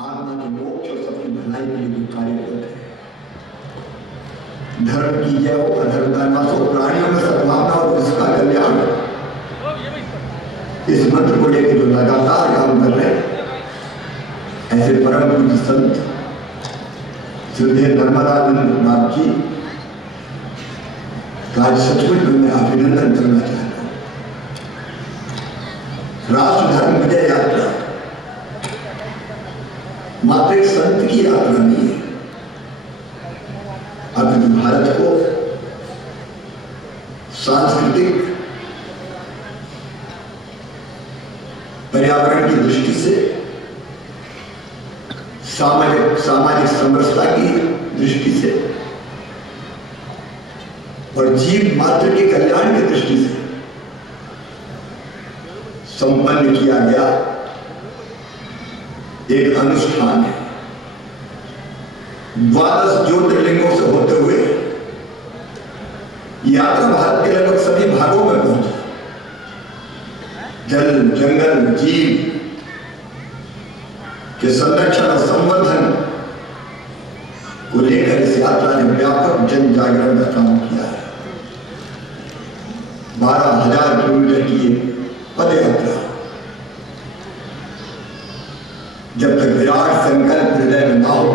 आत्मा के मोक्ष और सबकी भलाई के लिए जो कार्य करते हैं। धर्म की जय हो, अधर्म का नाश हो, प्राणियों में सद्भावना और उसका कल्याण हो, इस मंत्र को लेकर जो लगातार काम कर रहे हैं ऐसे परम पूज्य संत श्रद्धेय नर्मदानंद नाथ जी का आज सचमुच में मैं अभिनंदन करना चाहता हूँ। राष्ट्र धर्म विजय यात्रा मात्र एक संत की यात्रा नहीं है, अभी भारत को सांस्कृतिक पर्यावरण की दृष्टि से, सामाजिक समरसता की दृष्टि से और जीव मात्र के कल्याण की दृष्टि से संपन्न किया गया एक अनुष्ठान है। 12 ज्योतिर्लिंगों से होते हुए यात्रा भारत के लगभग सभी भागों में पहुंची। जल, जंगल, जीव के संरक्षण और संवर्धन को लेकर इस यात्रा ने व्यापक जन जागरण का काम किया है। 12,000 किलोमीटर की पद यात्रा, जब तक विराट संकल्प हृदय में ना हो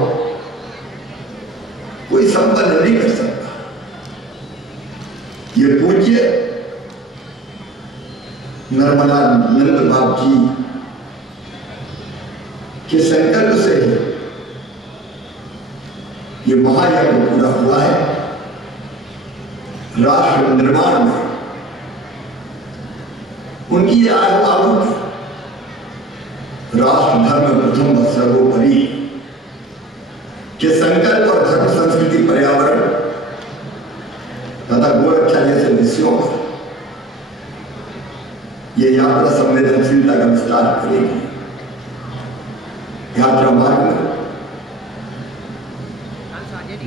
कोई संपन्न नहीं कर सकता। ये पूज्य नर्मदानंद बाप जी के संकल्प से ये महायज्ञ पूरा हुआ है। राष्ट्र निर्माण में उनकी आहुति राष्ट्र धर्म प्रथम व सर्वोपरि के संकल्प और धर्म, संस्कृति, पर्यावरण तथा गोरक्षा जैसे विषयों पर यह यात्रा संवेदनशीलता का विस्तार करेगी। यात्रा मार्ग में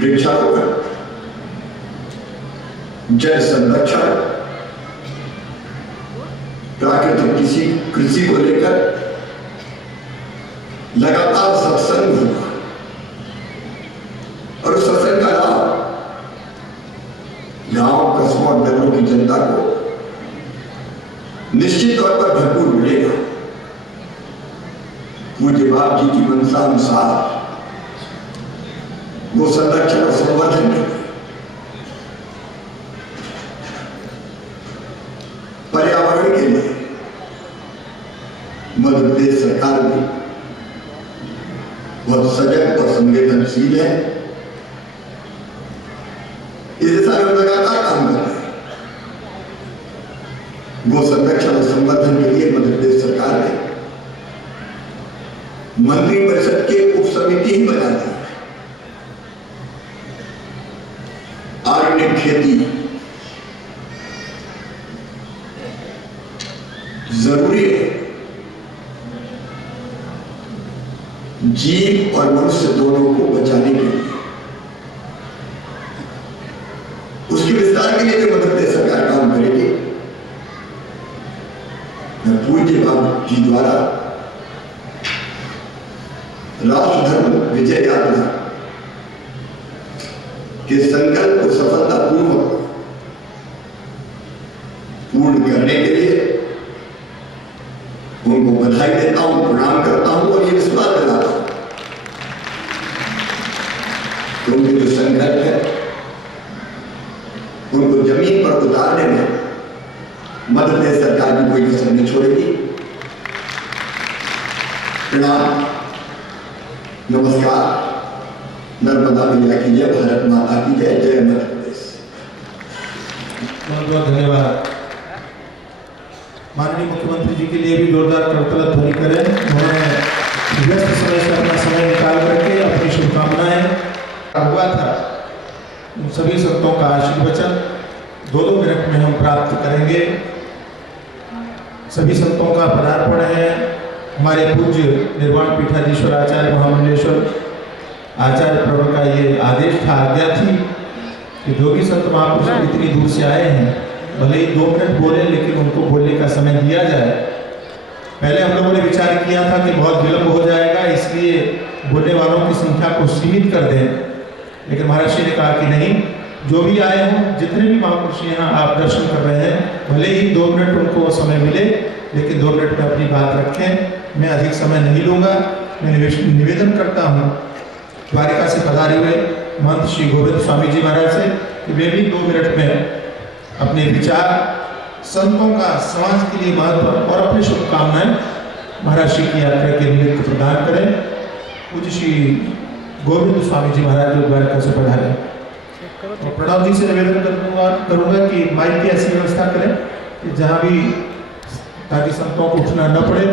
वृक्षारोपण, जल संरक्षण, प्राकृतिक कृषि को लेकर लगातार सत्संग हुआ और उस सत्संग का लाभ गांव, कस्बों और नगरों की जनता को निश्चित तौर पर भरपूर मिलेगा। पूज्य बाप जी की मंशा अनुसार वो संरक्षण और संवर्धन करें, पर्यावरण के लिए मध्य प्रदेश सरकार भी बहुत सजग और संवेदनशील है। इस दिशा में लगातार काम कर रहे हैं। गो संरक्षण और संवर्धन के लिए मध्य प्रदेश सरकार ने मंत्रिपरिषद के उप समिति ही बना दी। ऑर्गेनिक खेती जरूरी है, जीव और मनुष्य दोनों को बचाने के लिए। उसके विस्तार के लिए जो मध्य प्रदेश सरकार काम करेगी, मैं पूज्य बाप जी द्वारा राष्ट्र धर्म विजय यात्रा के संकल्प को सफलतापूर्वक पूर्ण करने के लिए उनको बधाई देता हूं, प्रणाम करता हूं और ये विश्वास दिलाता हूं कि उनके जो संकल्प है उनको जमीन पर उतारने में मध्य प्रदेश सरकार भी कोई कसर नहीं छोड़ेगी। प्रणाम, नमस्कार, नर्मदा मैया की जय, भारत माता की जय, जय मध्य प्रदेश। बहुत बहुत धन्यवाद। माननीय मुख्यमंत्री जी के लिए भी जोरदार करतल ध्वनि करें। उन्होंने व्यस्त समय से अपना समय निकाल करके अपनी शुभकामनाएं हुआ था। उन सभी संतों का आशीर्वचन 2-2 मिनट में हम प्राप्त करेंगे। सभी संतों का पदार्पण है। हमारे पूज्य निर्वाण पीठाधीश्वर आचार्य महामंडलेश्वर आचार्य प्रभु का ये आदेश था, आज्ञा थी कि जो भी संत महापुरुष इतनी दूर से आए हैं भले ही 2 मिनट बोले लेकिन उनको बोलने का समय दिया जाए। पहले हम लोगों ने विचार किया था कि बहुत विलंब हो जाएगा, इसलिए बोलने वालों की संख्या को सीमित कर दें, लेकिन महाराज श्री ने कहा कि नहीं, जो भी आए हों, जितने भी महापुरुष यहाँ आप दर्शन कर रहे हैं, भले ही 2 मिनट उनको समय मिले, लेकिन 2 मिनट में अपनी बात रखें। मैं अधिक समय नहीं लूँगा। मैं निवेदन करता हूँ द्वारिका से पधारे हुए महंत श्री गोविंद स्वामी जी महाराज से कि वे भी 2 मिनट में अपने विचार, संतों का समाज के लिए महत्व और अपनी शुभकामनाएं महाराज श्री की यात्रा के निमित्त प्रदान करें। पूज्य श्री गोविंद स्वामी जी महाराज जो द्वारिका से पधारे, तो प्रणव जी से निवेदन करूंगा कि माइक की ऐसी व्यवस्था करें कि जहाँ भी, ताकि संतों को उठना न पड़े।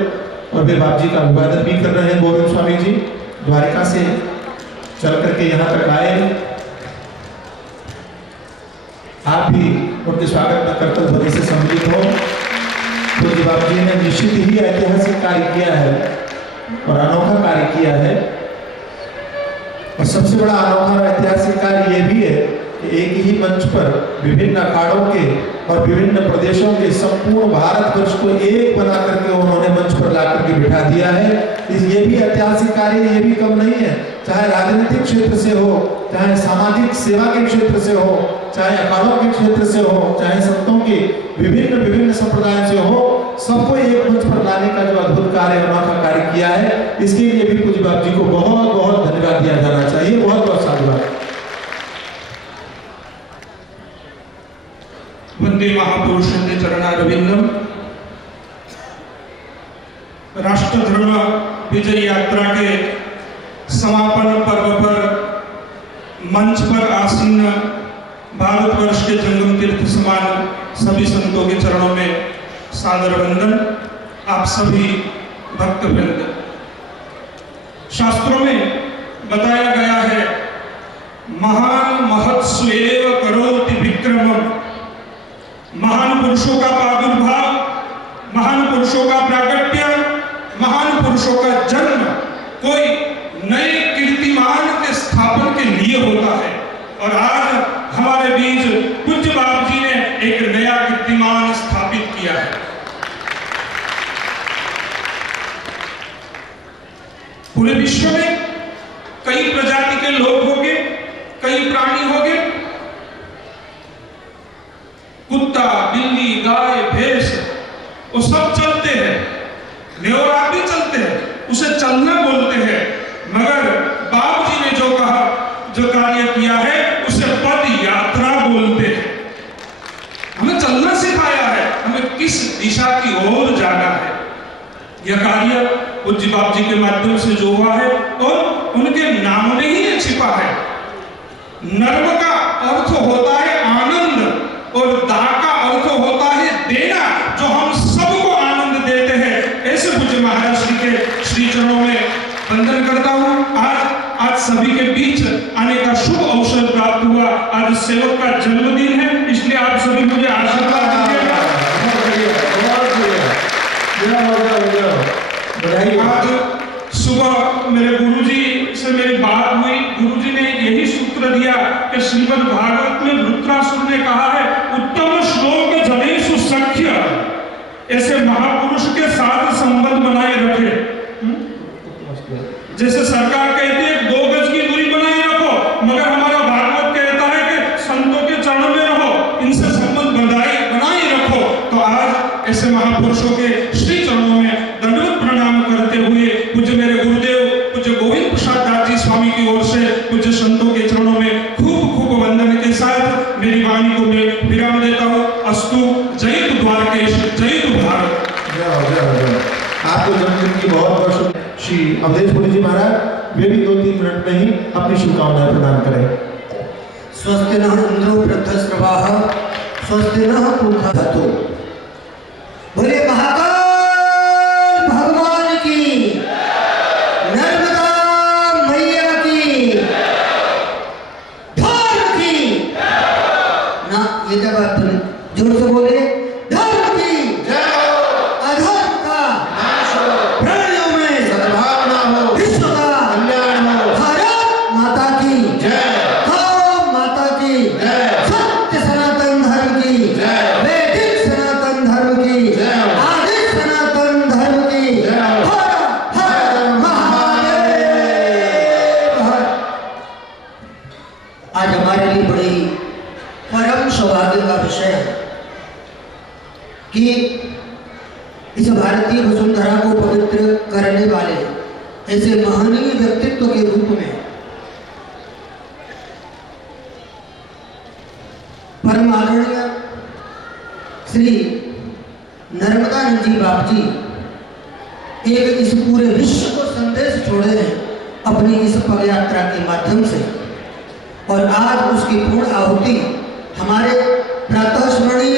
और वे बाप जी का अभिवादन भी कर रहे हैं। गोविंद स्वामी जी द्वारिका से चल करके यहाँ तक आए, आप भी उनके स्वागत में कर्तव्य से सम्मिलित हो। पूज्य बाप जी ने निश्चित ही ऐतिहासिक कार्य किया है और अनोखा कार्य किया है। और सबसे बड़ा अनोखा और ऐतिहासिक कार्य यह भी है कि एक ही मंच पर विभिन्न अखाड़ों के और विभिन्न प्रदेशों के संपूर्ण भारतवर्ष को एक बना करके उन्होंने मंच पर ला करके बिठा दिया है। ये भी ऐतिहासिक कार्य, ये भी कम नहीं है। चाहे राजनीतिक क्षेत्र से हो, चाहे सामाजिक सेवा के क्षेत्र से हो, चाहे अखाड़ों के क्षेत्र से हो, चाहे संतों के विभिन्न संप्रदायों से हो, सबको एक मंच पर लाने का जो अद्भुत कार्य, अनोखा कार्य किया है, इसके लिए भी पूज्य बाप जी को बहुत बहुत धन्यवाद दिया जाना चाहिए। बहुत बहुत साधुवाद। वंदे महापुरुषों चरणारविंदम। राष्ट्र धर्म विजय यात्रा के समापन पर्व पर मंच पर आसीन भारतवर्ष के जंगम तीर्थ समान सभी संतों के चरणों में सादर वंदन। आप सभी भक्तवृंद, शास्त्रों में बताया गया है, महान महत्स्वेव करोति विक्रमम। महान पुरुषों का प्रादुर्भाव, महान पुरुषों का प्राकट्य, महान पुरुषों का जन्म कोई नए कीर्तिमान के स्थापन के लिए होता है। और आज हमारे बीच पूज्य बाप जी ने एक नया कीर्तिमान स्थापित किया है। पूरे विश्व में कई प्रजाति के लोग होंगे, कई प्राणी होंगे, कुत्ता, बिल्ली, गाय, भैंस, वो सब चलते हैं, नेवरा भी चलते हैं, उसे चलना बोलते हैं। मगर बाप जी ने जो कहा, जो कार्य किया है, उसे पद यात्रा बोलते हैं। हमें चलना सिखाया है, हमें किस दिशा की ओर जाना है। यह कार्य पूज्य बाप जी के माध्यम से जो हुआ है और उनके नाम में ही छिपा है। नर्म का अर्थ होता है आनंद और दा का अर्थ होता है देना, जो हम सबको आनंद देते हैं। ऐसे पूज्य महाराज श्री के श्री चरणों में वंदन करता हूँ। आज सभी के बीच आने का शुभ अवसर प्राप्त हुआ। आज सेवक का जन्मदिन है, इसलिए आप सभी मुझे आशीर्वाद दीजिएगा। आज सुबह मेरे गुरुजी से मेरी बात हुई। गुरुजी ने यही सूत्र दिया कि श्रीमद् भागवत में वृत्रासुर ने कहा है, उत्तम श्लोक जनेषु सख्य। ऐसे महापुरुष के साथ संबंध बनाए रखे। जैसे सरकार कहती है 2 गज की दूरी बनाए रखो, मगर हमारा भागवत कहता है कि संतों के चरणों में रहो, इनसे संबंध बनाए रखो। तो आज ऐसे महापुरुषों के श्री चरणों में दंडवत प्रणाम करते हुए पूज्य मेरे गुरुदेव पूज्य गोविंद प्रसाद दास जी स्वामी की ओर से पूज्य संतों के चरणों में खूब खूब वंदन के साथ मेरी वाणी को मैं विराम देता हूँ। अस्तु। जय द्वारकेश, जय भारत। आपको जन्मदिन की बहुत बहुत शुभ। श्री अवधेशपुरी जी महाराज वे भी 2-3 मिनट में ही अपनी शुभकामनाएं प्रदान करें। स्वस्ति नः इंद्रो वृद्धश्रवाः, स्वस्ति नः पूषा धातु। बोले महाकाल भगवान की, नर्मदा मैया की, धर्म की ना, ये जब आप जोर से बोले, धर्म की अधर्म का प्राणियों में सद्भावना हो, विश्व का कल्याण हो। भारत माता की जय, गौ माता की जय, सत्य सनातन धर्म की जय, वैदिक सनातन धर्म की जय, आदि भारतीय वसुंधरा को पवित्र करने वाले ऐसे महनीय व्यक्तित्व के रूप में परम आदरणीय श्री नर्मदानंद जी बाप जी एक इस पूरे विश्व को संदेश छोड़े हैं अपनी इस पद यात्रा के माध्यम से, और आज उसकी पूर्ण आहुति हमारे प्रातः स्मरणीय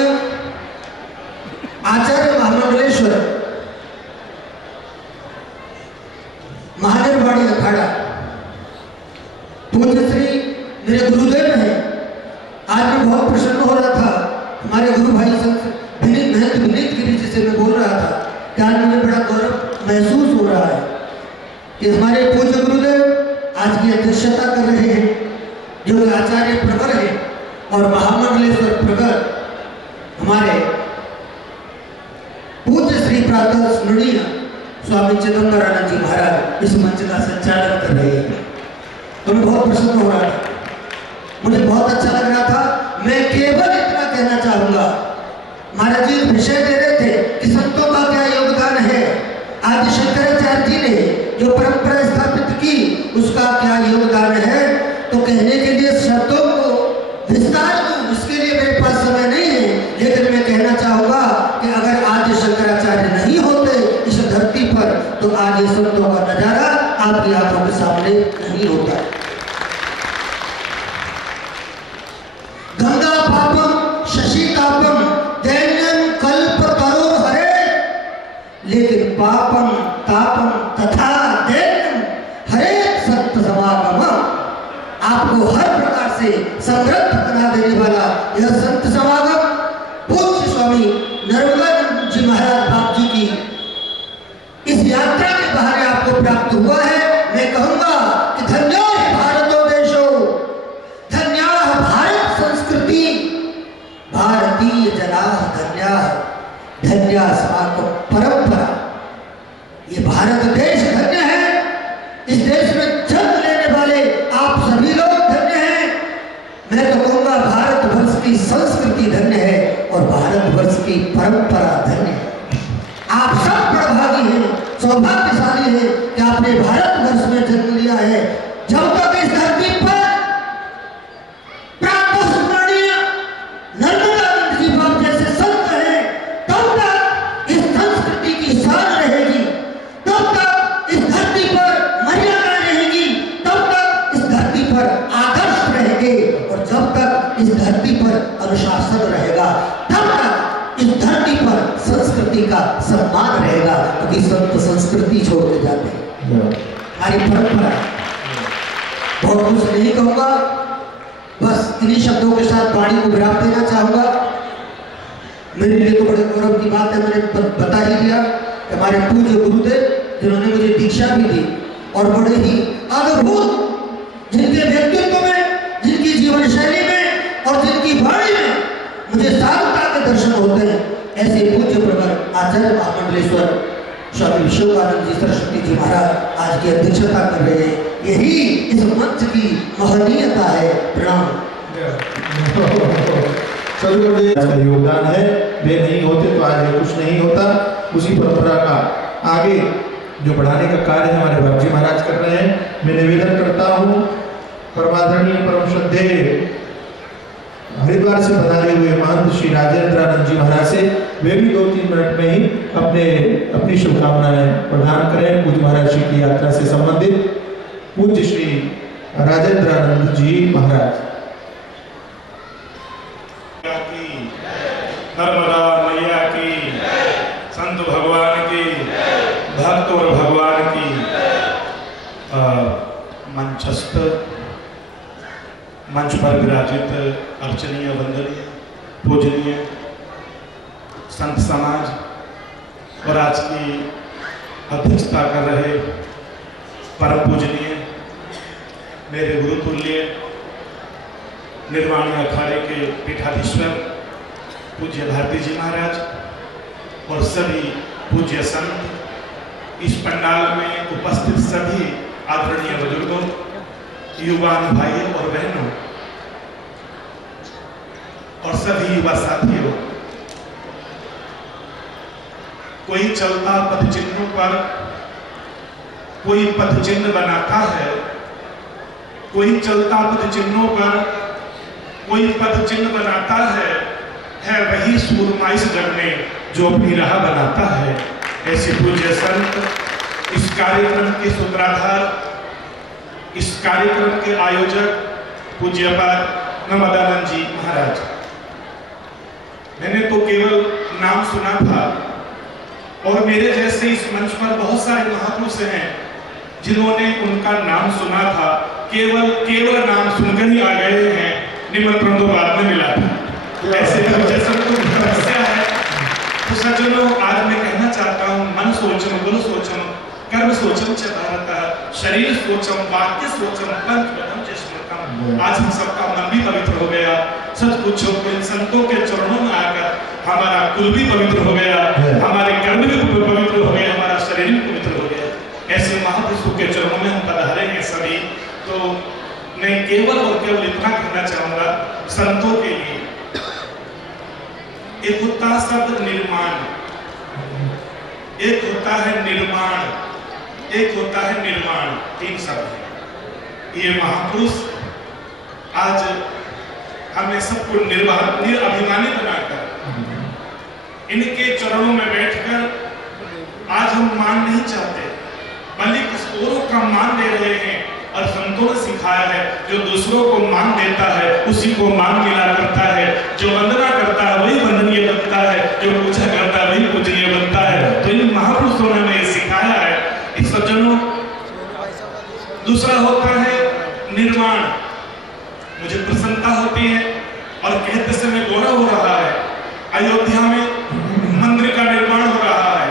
आचार्य महामंडलेश्वर महादेववाड़ी अखाड़ा पूज्य श्री मेरे गुरुदेव हैं। आज मैं बहुत प्रसन्न हो रहा था, हमारे गुरु भाई संत विनीत गिरी जी से मैं बोल रहा था कि आज मुझे बड़ा गौरव महसूस हो रहा है कि हमारे पूज्य गुरुदेव आज की अध्यक्षता कर रहे हैं, जो आचार्य प्रवर है और महामंडलेश्वर प्रवर हमारे पूज्य श्री प्रातः स्मरणीय स्वामी चिदंबरानंद जी महाराज इस मंच का संचालन कर रहे हैं। तो मैं बहुत प्रसन्न हो रहा था, मुझे बहुत अच्छा लग रहा था। मैं केवल इतना कहना चाहूंगा, महाराज जी विषय दे रहे थे कि संतों का क्या योगदान है, आदि शंकराचार्य जी ने जो परंपरा स्थापित की उसका क्या योगदान है, तो कहने के लिए शब्दों को विस्तार दूं इसके लिए मेरे पास समय नहीं है, लेकिन मैं कहना चाहूंगा कि अगर आदि शंकराचार्य नहीं होते इस धरती पर तो आज ये संतों का नजारा आपकी आंखों के सामने नहीं होता। गंगा पापम शशि तापम दैन्यम कल्प तरो हरे, लेकिन पापम तापम तथा दैन्यम हरे सत्य समागम, आपको हर प्रकार से समृद्ध बना देने वाला यह संत समागम पूज्य स्वामी नर्मदानंद जी महाराज बाप जी की इस यात्रा के बहाने आपको प्राप्त हुआ है। मैं कहूंगा कि धन्यो हि भारतो देशो, धन्या भारत संस्कृति, भारतीय जना धन्या, धन्या अस्माकं परंपरा। ये भारत देश धन्य है, इस देश में जन्म लेने वाले आप सभी लोग धन्य हैं। मैं तो कहूंगा भारतवर्ष की संस्कृति धन्य है और भारतवर्ष की परंपरा धन्य है। आप सब बड़भागी हैं, सौभाग्यशाली हैं कि आपने भारतवर्ष में जन्म लिया है। जब तक इस धरती पर प्रातः स्मरणीय नर्मदानंद जी बाप जैसे संत हैं, तब तक इस संस्कृति की शान रहेगी, तब तक इस धरती पर मर्यादा रहेगी, तब तक इस धरती पर आदर्श रहेंगे, और जब तक इस धरती पर अनुशासन रहेगा तब तक इस धरती पर संस्कृति का सम्मान रहेगा, क्योंकि संत संस्कृति छोड़ के जाते हैं, हमारी परंपरा। बहुत कुछ नहीं कहूंगा, बस इन्हीं शब्दों के साथ वाणी को विराम देना चाहूंगा। मेरे लिए तो बड़े गौरव की बात है, मैंने बता ही दिया कि हमारे पूज्य गुरुदेव जिन्होंने मुझे दीक्षा भी दी और बड़े ही अद्भुत जिनके व्यक्तित्व में, जिनकी जीवन शैली में और जिनकी वाणी में मुझे साधुता के दर्शन होते हैं, ऐसे पूज्य प्रवर आचार्य महामंडलेश्वर स्वामी विश्वकानंद जी सरस्वती जी महाराज आज की अध्यक्षता कर रहे हैं। यही इस मंच की महनीयता है। प्रणाम। का योगदान है, वे नहीं होते तो आज ये कुछ नहीं होता। उसी परंपरा का आगे जो बढ़ाने का कार्य हमारे बाप जी महाराज कर रहे हैं। मैं निवेदन करता हूँ परमादरणीय परम श्रद्धेय हरिद्वार से पधारे हुए महंत श्री राजेंद्रानंद जी महाराज से वे भी 2-3 मिनट में ही अपनी शुभकामनाएं प्रदान करें पूज्य महाराज जी की यात्रा से संबंधित। पूज्य श्री राजेंद्रानंद जी महाराज। नर्मदा मैया की, संत भगवान की, भक्त और भगवान की। मंचस्थ मंच पर विराजित अर्चनीय वंदनीय पूजनीय संत समाज और आज की अध्यक्षता कर रहे परम पूजनीय मेरे गुरुतुल्य निर्वाणी अखाड़े के पीठाधीश्वर पूज्य भारती जी महाराज और सभी पूज्य संत, इस पंडाल में उपस्थित सभी आदरणीय बुजुर्गों, युवान भाइयों और बहनों और सभी युवा साथियों, कोई चलता पथ चिन्हों पर, कोई पथ चिन्ह बनाता है। कोई चलता पथ चिन्हों पर, कोई पथ चिन्ह बनाता है वही सूरमा इस जग में जो अपनी राह बनाता है। ऐसे पूज्य संत, इस कार्यक्रम के सूत्रधार, इस कार्यक्रम के आयोजक पूज्यपाद नर्मदानंद जी महाराज। मैंने तो केवल नाम सुना था और मेरे जैसे इस मंच पर बहुत सारे महापुरुष हैं जिन्होंने उनका नाम सुना था, केवल नाम सुनकर ही आ गए हैं, निमंत्रण तो बाद में मिला था। ऐसे पूज्य संतों की तपस्या है। तो सज्जनों, आज मैं कहना चाहता हूँ, मन सोचम, गुरु सोचम, कर्म सोचम च भारत, शरीर सोचम, वाक्य सोचम, पंच पदम च स्मृतम। आज हम सबका मन भी पवित्र हो गया। सच पूछो तो इन संतों के चरणों में आकर हमारा कुल भी पवित्र हो गया, हमारे कर्म भी पवित्र हो गए, हमारा शरीर भी पवित्र हो गया। ऐसे महापुरुषों के चरणों में हम पधारे हैं सभी। तो मैं केवल और केवल इतना कहना चाहूंगा संतों के लिए, एक होता शब्द निर्माण, एक होता है निर्माण, एक होता है निर्माण, तीन शब्द है। ये महापुरुष आज हमें सबको निरअभिमानी बनाकर इनके चरणों में बैठकर आज हम मान नहीं चाहते, बल्कि औरों का मान दे रहे हैं। और संतों ने सिखाया है, जो दूसरों को मान देता है उसी को मान मिला करता है, जो वंदना करता है वही वंदनीय बनता है, जो पूजा करता है वही पूजनीय बनता है। तो इन महापुरुषों ने हमें सिखाया है। इस सज्जनों, दूसरा होता है निर्माण। मुझे प्रसन्नता होती है और कहते समय गौरव हो रहा है, अयोध्या में मंदिर का निर्माण हो रहा है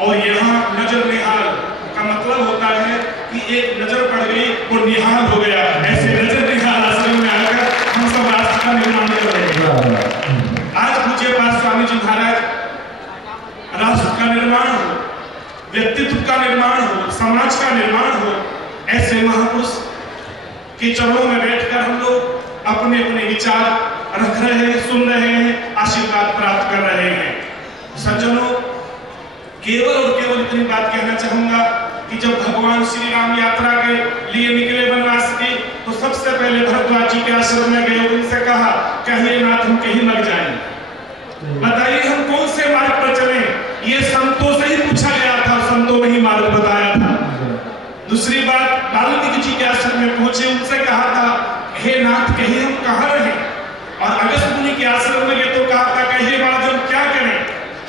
और यहाँ नजर निहाल का मतलब होता है कि एक नजर पड़ गई और निहाल हो गया। ऐसे नजर निहाल आश्रम में आकर हम सब राष्ट्र का निर्माण कर रहे हैं। आज पूज्यपाद स्वामी जी महाराज राष्ट्र का निर्माण हो, व्यक्तित्व का निर्माण हो, समाज का निर्माण हो, ऐसे महापुरुष के चरणों में बैठकर हम लोग अपने अपने विचार रख रहे हैं, सुन रहे हैं, आशीर्वाद प्राप्त कर रहे हैं। सज्जनों, केवल और केवल इतनी बात कहना चाहूंगा कि जब भगवान श्री राम यात्रा के लिए निकले वनवास की, तो सबसे पहले भरद्वाज जी के आश्रम में गए, उनसे कहा, कहिए नाथ हम कहीं मर जाएं, बताइए हम कौन से मार्ग पर चलें। ये संतों से ही पूछा गया था, संतों ने ही मार्ग बताया था। दूसरी बात, वाल्मीकि जी के आश्रम में पहुंचे, उनसे कहा था, हे नाथ कहिए हम कहाँ रहे। और अगस्त्य मुनि के आश्रम में गए तो कहा था, कहिए महाराज हम क्या करें।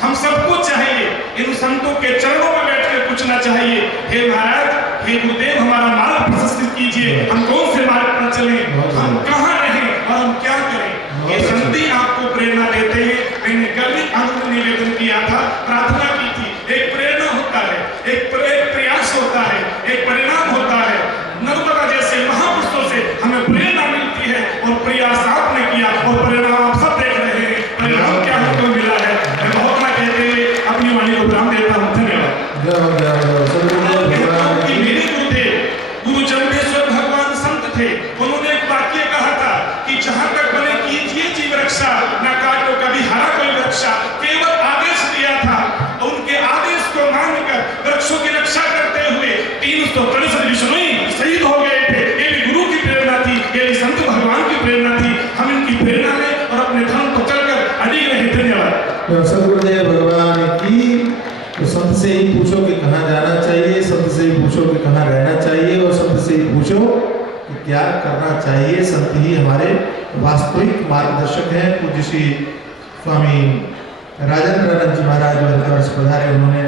हम सबको चाहिए इन संतों के चरणों में बैठकर पूछना चाहिए, हे महाराज, हे गुरुदेव, हमारा मार्ग प्रशस्त कीजिए, हम कौन से मार्ग पर चलें, हम कहाँ रहें और हम क्या करें। ये संत आपको प्रेरणा देते हैं। मैंने कल भी आपको निवेदन किया था, प्रार्थना की थी। एक प्रेरणा होता है, एक प्रयास होता है, एक परिणाम होता है। नर्मदा जैसे महापुरुषों से हमें प्रेरणा मिलती है और प्रयास आपने किया और परिणाम आप सब देख रहे हैं। परिणाम क्या हमको मिला है, मैं बहुत ना कहते हुए अपनी वाणी को विराम देता हूँ। धन्यवाद। मेरे गुरुदेव गुरु चंदेश्वर भगवान संत थे, उन्होंने एक वाक्य कहा था कि जहां तक बने कीजिए जीव रक्षा, न काटो कभी हरा कोई वृक्षा। केवल आदेश दिया था, उनके आदेश को मानकर वृक्षों की रक्षा करते हुए 363 विष्णुई शहीद हो गए थे। ये भी गुरु की प्रेरणा थी, ये भी संत भगवान की प्रेरणा थी। हम इनकी प्रेरणा में और अपने धर्म को चलकर अड़ी रहे। धन्यवाद। सदगुरुदेव भगवान की। तो संत से ही पूछो कि कहाँ जाना चाहिए, संत से ही पूछो कि कहाँ रहना चाहिए और संत से ही पूछो कि क्या करना चाहिए। संत ही हमारे वास्तविक मार्गदर्शक हैं। पूज्य श्री स्वामी राजेंद्रानंद जी महाराज हरिद्वार से पधारे, उन्होंने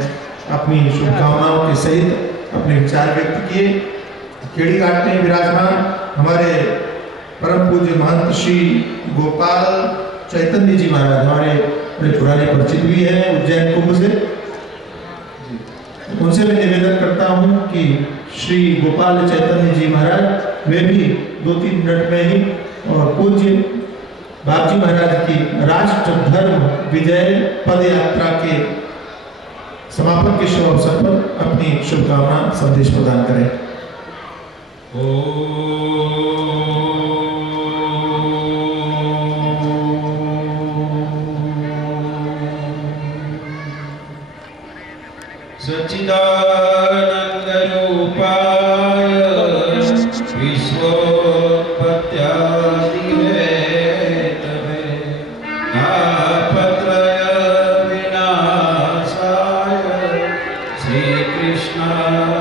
अपनी शुभकामनाओं के सहित अपने विचार व्यक्त किए। केड़ी घाट में विराजमान हमारे परम पूज्य महंत श्री गोपाल चैतन्य जी महाराज, हमारे बड़े पुराने परिचित भी हैं उज्जैन कुंभ से। उनसे मैं निवेदन करता हूं कि श्री गोपाल चैतन्य जी महाराज वे भी 2-3 मिनट में ही और पूज्य बाबजी महाराज की राष्ट्र धर्म विजय पद यात्रा के समापन के शुभ अवसर पर अपनी शुभकामना संदेश प्रदान करें।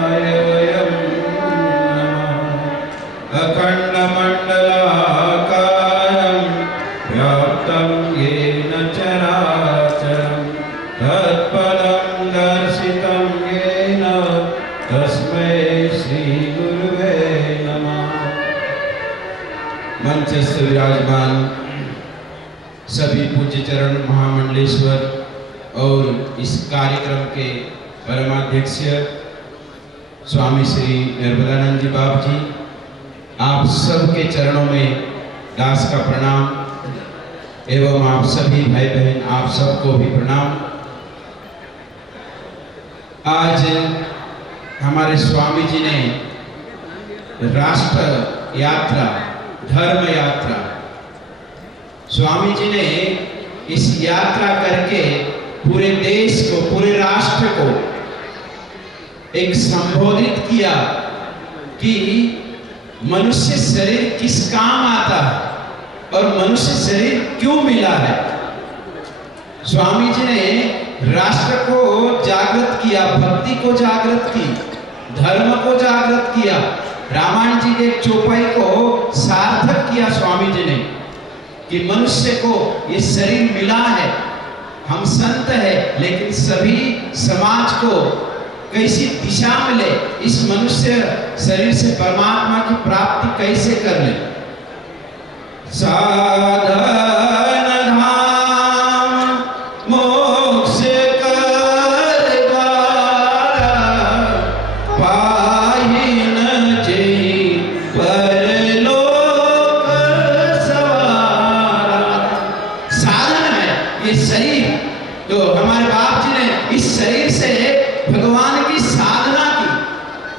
वयं नमः। अखण्डमण्डलाकारं व्याप्तं येन चराचरं तत्पदं दर्शितं येन तस्मै श्रीगुरुवे नमः। मंचस्थ विराजमान सभी पूज्य चरण महामंडलेश्वर और इस कार्यक्रम के परमाध्यक्ष स्वामी श्री निर्मलानंद जी बाप जी, आप सबके चरणों में दास का प्रणाम एवं आप सभी भाई बहन आप सबको भी प्रणाम। आज हमारे स्वामी जी ने राष्ट्र यात्रा, धर्म यात्रा, स्वामी जी ने इस यात्रा करके पूरे देश को, पूरे राष्ट्र को एक संबोधित किया कि मनुष्य शरीर किस काम आता है और मनुष्य शरीर क्यों मिला है। स्वामी जी ने राष्ट्र को जागृत किया, भक्ति को जागृत की, धर्म को जागृत किया, रामायण जी के चौपाई को सार्थक किया स्वामी जी ने कि मनुष्य को ये शरीर मिला है, हम संत है, लेकिन सभी समाज को कैसी दिशा मिले, इस मनुष्य शरीर से परमात्मा की प्राप्ति कैसे कर ले। साधन धाम मोक्ष कर द्वारा पाहि न जेहि परलोक सवारा। साधन है ये शरीर, तो हमारे बाप जी ने इस शरीर से भगवान की साधना की,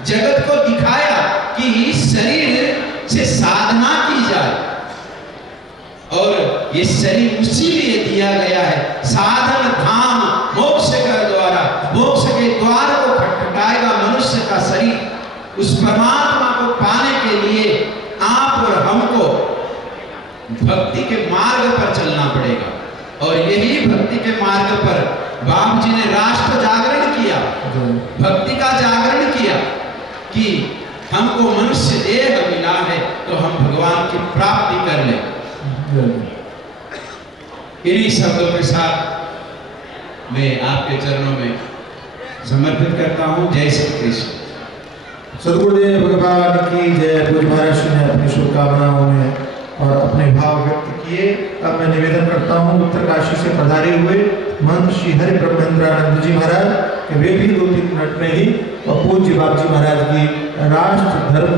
जगत को दिखाया कि इस शरीर से साधना की जाए और ये शरीर उसीलिए दिया गया है। साधन धाम मोक्ष का द्वारा, मोक्ष के द्वार को खटखटाएगा मनुष्य का शरीर। उस परमात्मा को पाने के लिए आप और हमको भक्ति के मार्ग पर चलना पड़ेगा और यही भक्ति के मार्ग पर बाप जी ने राष्ट्र जागरण किया, भक्ति का जागरण किया कि हमको मनुष्य देह मिला है तो हम भगवान की प्राप्ति कर ले। इन्हीं शब्दों के साथ मैं आपके चरणों में समर्पित करता हूँ। जय श्री कृष्ण। सदगुरुदेव भगवान की जय। पूज्य महाराज ने अपनी शुभकामनाओं में और अपने भाव व्यक्त किए। अब मैं निवेदन करता हूँ उत्तरकाशी से पधारे हुए महंत श्री हरि ब्रह्मेंद्रानंद जी महाराज के वे भी 2-3 मिनट में ही और पूज्य बाप जी महाराज की राष्ट्र धर्म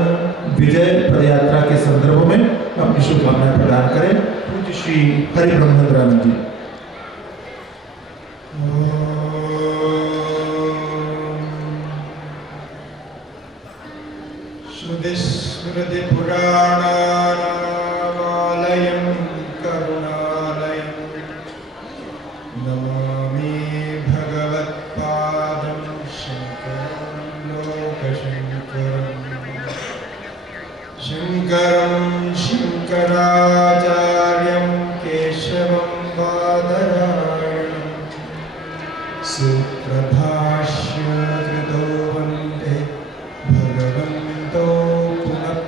विजय पदयात्रा के संदर्भ में अपनी शुभकामनाएं प्रदान करें। पूज्य श्री हरि ब्रह्मेंद्रानंद जी। श्रुति स्मृति पुराणानामालयं करुणालयं नमामि भगवत्पादं शङ्करं लोकशङ्करं शङ्करं शङ्कराचार्यं केशवं बादरायणं सूत्रभाष्यकृतो वन्दे भगवन्तो पुनः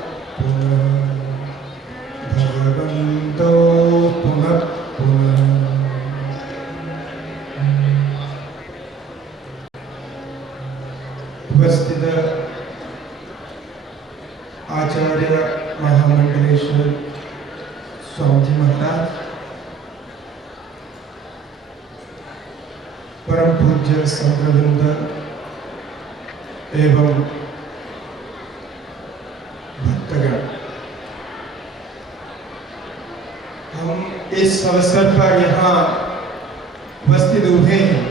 पुनः। उपस्थित आचार्य महामंडलेश्वर स्वामी जी महाराज, परम पूज्य संतवृंद एवं भक्तगण, हम इस अवसर पर यहाँ उपस्थित हुए हैं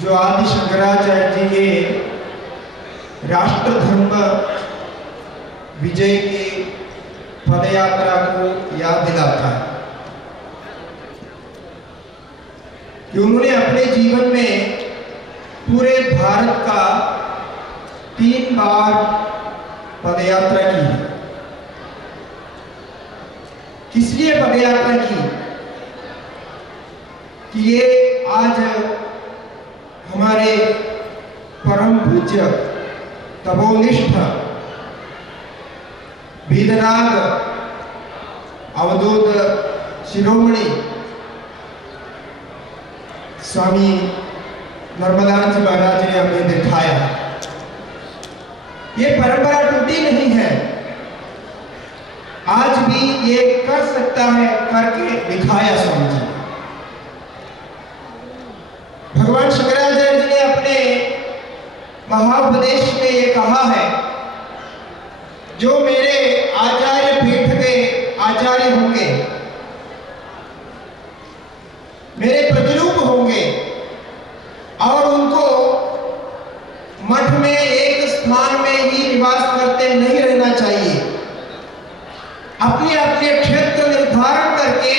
जो आदि शंकराचार्य जी के राष्ट्र धर्म विजय की पदयात्रा को याद दिलाता है कि उन्होंने अपने जीवन में पूरे भारत का 3 बार पदयात्रा की है। किस लिए पदयात्रा की कि ये आज हमारे परम पूज्य तपोनिष्ठ वीतराग अवधूत शिरोमणि स्वामी नर्मदानंद महाराज ने हमें दिखाया। ये परंपरा टूटी नहीं है, आज भी ये कर सकता है, करके दिखाया स्वामी जी। भगवान शंकराचार्य जी ने अपने महाउपदेश में ये कहा है, जो मेरे आचार्य पीठ के आचार्य होंगे, मेरे प्रतिरूप होंगे और उनको मठ में एक स्थान में ही निवास करते नहीं रहना चाहिए, अपने अपने क्षेत्र निर्धारण करके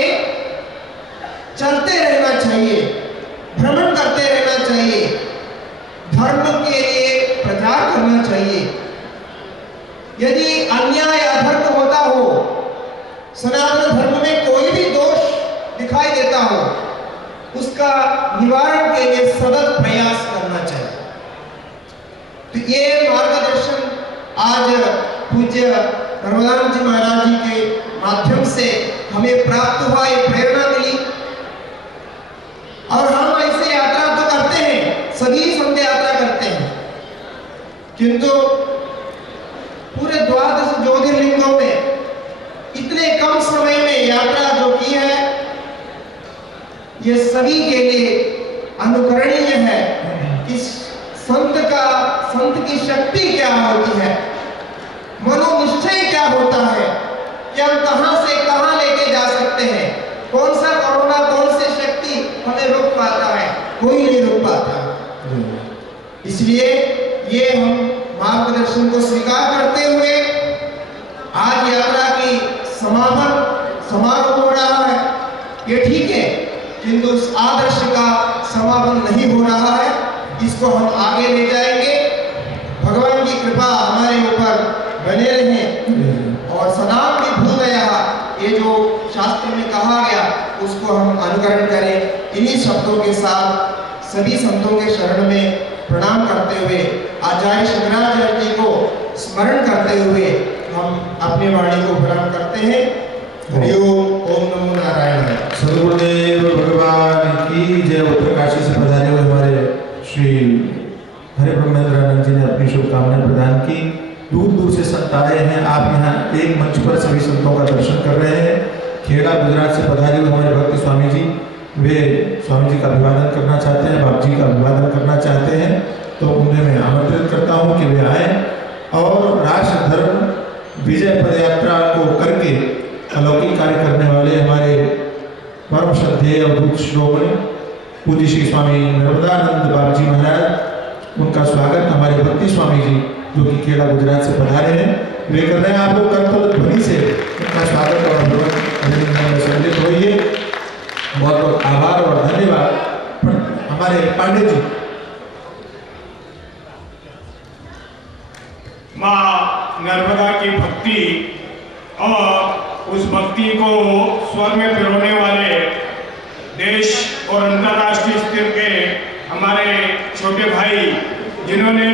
चलते रहना चाहिए, भ्रमण करते रहना चाहिए, धर्म के लिए प्रचार करना चाहिए। यदि अन्याय अधर्म होता हो, सनातन धर्म में कोई भी दोष दिखाई देता हो, उसका निवारण के लिए सतत प्रयास करना चाहिए। तो ये मार्गदर्शन आज पूज्य नर्मदानंद जी महाराज जी के माध्यम से हमें प्राप्त हुआ, ये प्रेरणा मिली। और हम ऐसे यात्रा तो करते हैं, सभी संत यात्रा करते हैं, किंतु पूरे 12 ज्योतिर्लिंगों में इतने कम समय में यात्रा जो की है, ये सभी के लिए अनुकरणीय है। इस संत की शक्ति क्या होती है, मनोनिश्चय क्या होता है, कि हम कहां से कहां लेके जा सकते हैं, कौन सा कोरोना, कौन सी शक्ति हमें रोक पाता है, कोई नहीं रोक पाता। इसलिए ये हम मार्गदर्शन को स्वीकार करते हुए आज यात्रा की समारोह हो रहा है, ये ठीक है, किंतु उस आदर्श का समापन नहीं हो रहा है, इसको हम आगे ले जाएंगे। भगवान की कृपा हमारे ऊपर बने रहे और सदाम की भूदया, ये जो शास्त्र में कहा गया, उसको हम अनुकरण करें। इन्हीं शब्दों के साथ सभी संतों के शरण में प्रणाम करते हुए, आचार्य शंकराचार्य जी को स्मरण करते हुए हम अपनी वाणी को प्रणाम करते हैं। हरिओम, ओम नमो नारायण। सदगुरुदेव भगवान की जय। उत्तरकाशी से पधारे हुए हमारे श्री हरि ब्रह्मेंद्रानंद जी ने अपनी शुभकामनाएं प्रदान की। दूर दूर से संत आए हैं, आप यहाँ एक मंच पर सभी संतों का दर्शन कर रहे हैं। खेड़ा गुजरात से पधारे हुए हमारे भक्ति स्वामी जी, वे स्वामी जी का अभिवादन करना चाहते हैं, बाप जी का अभिवादन करना चाहते हैं, तो उन्हें मैं आमंत्रित करता हूँ कि वे आए और राष्ट्र धर्म विजय पद यात्रा को करके अलौकिक कार्य करने वाले हमारे परम श्रद्धेय अवधूत श्रोमणि पूज्य श्री स्वामी नर्मदानंद बाप जी महाराज, उनका स्वागत हमारे भक्ति स्वामी जी जो कि खेड़ा गुजरात से पधारे हैं, वे कर रहे हैं। आप लोग करतल ध्वनि से उनका स्वागत और अभिनंदन में सम्मिलित होइए। बहुत बहुत आभार और धन्यवाद हमारे पांडे जी। माँ नर्मदा की भक्ति और उस भक्ति को स्वर में पिरोने वाले देश और अंतर्राष्ट्रीय स्तर के हमारे छोटे भाई, जिन्होंने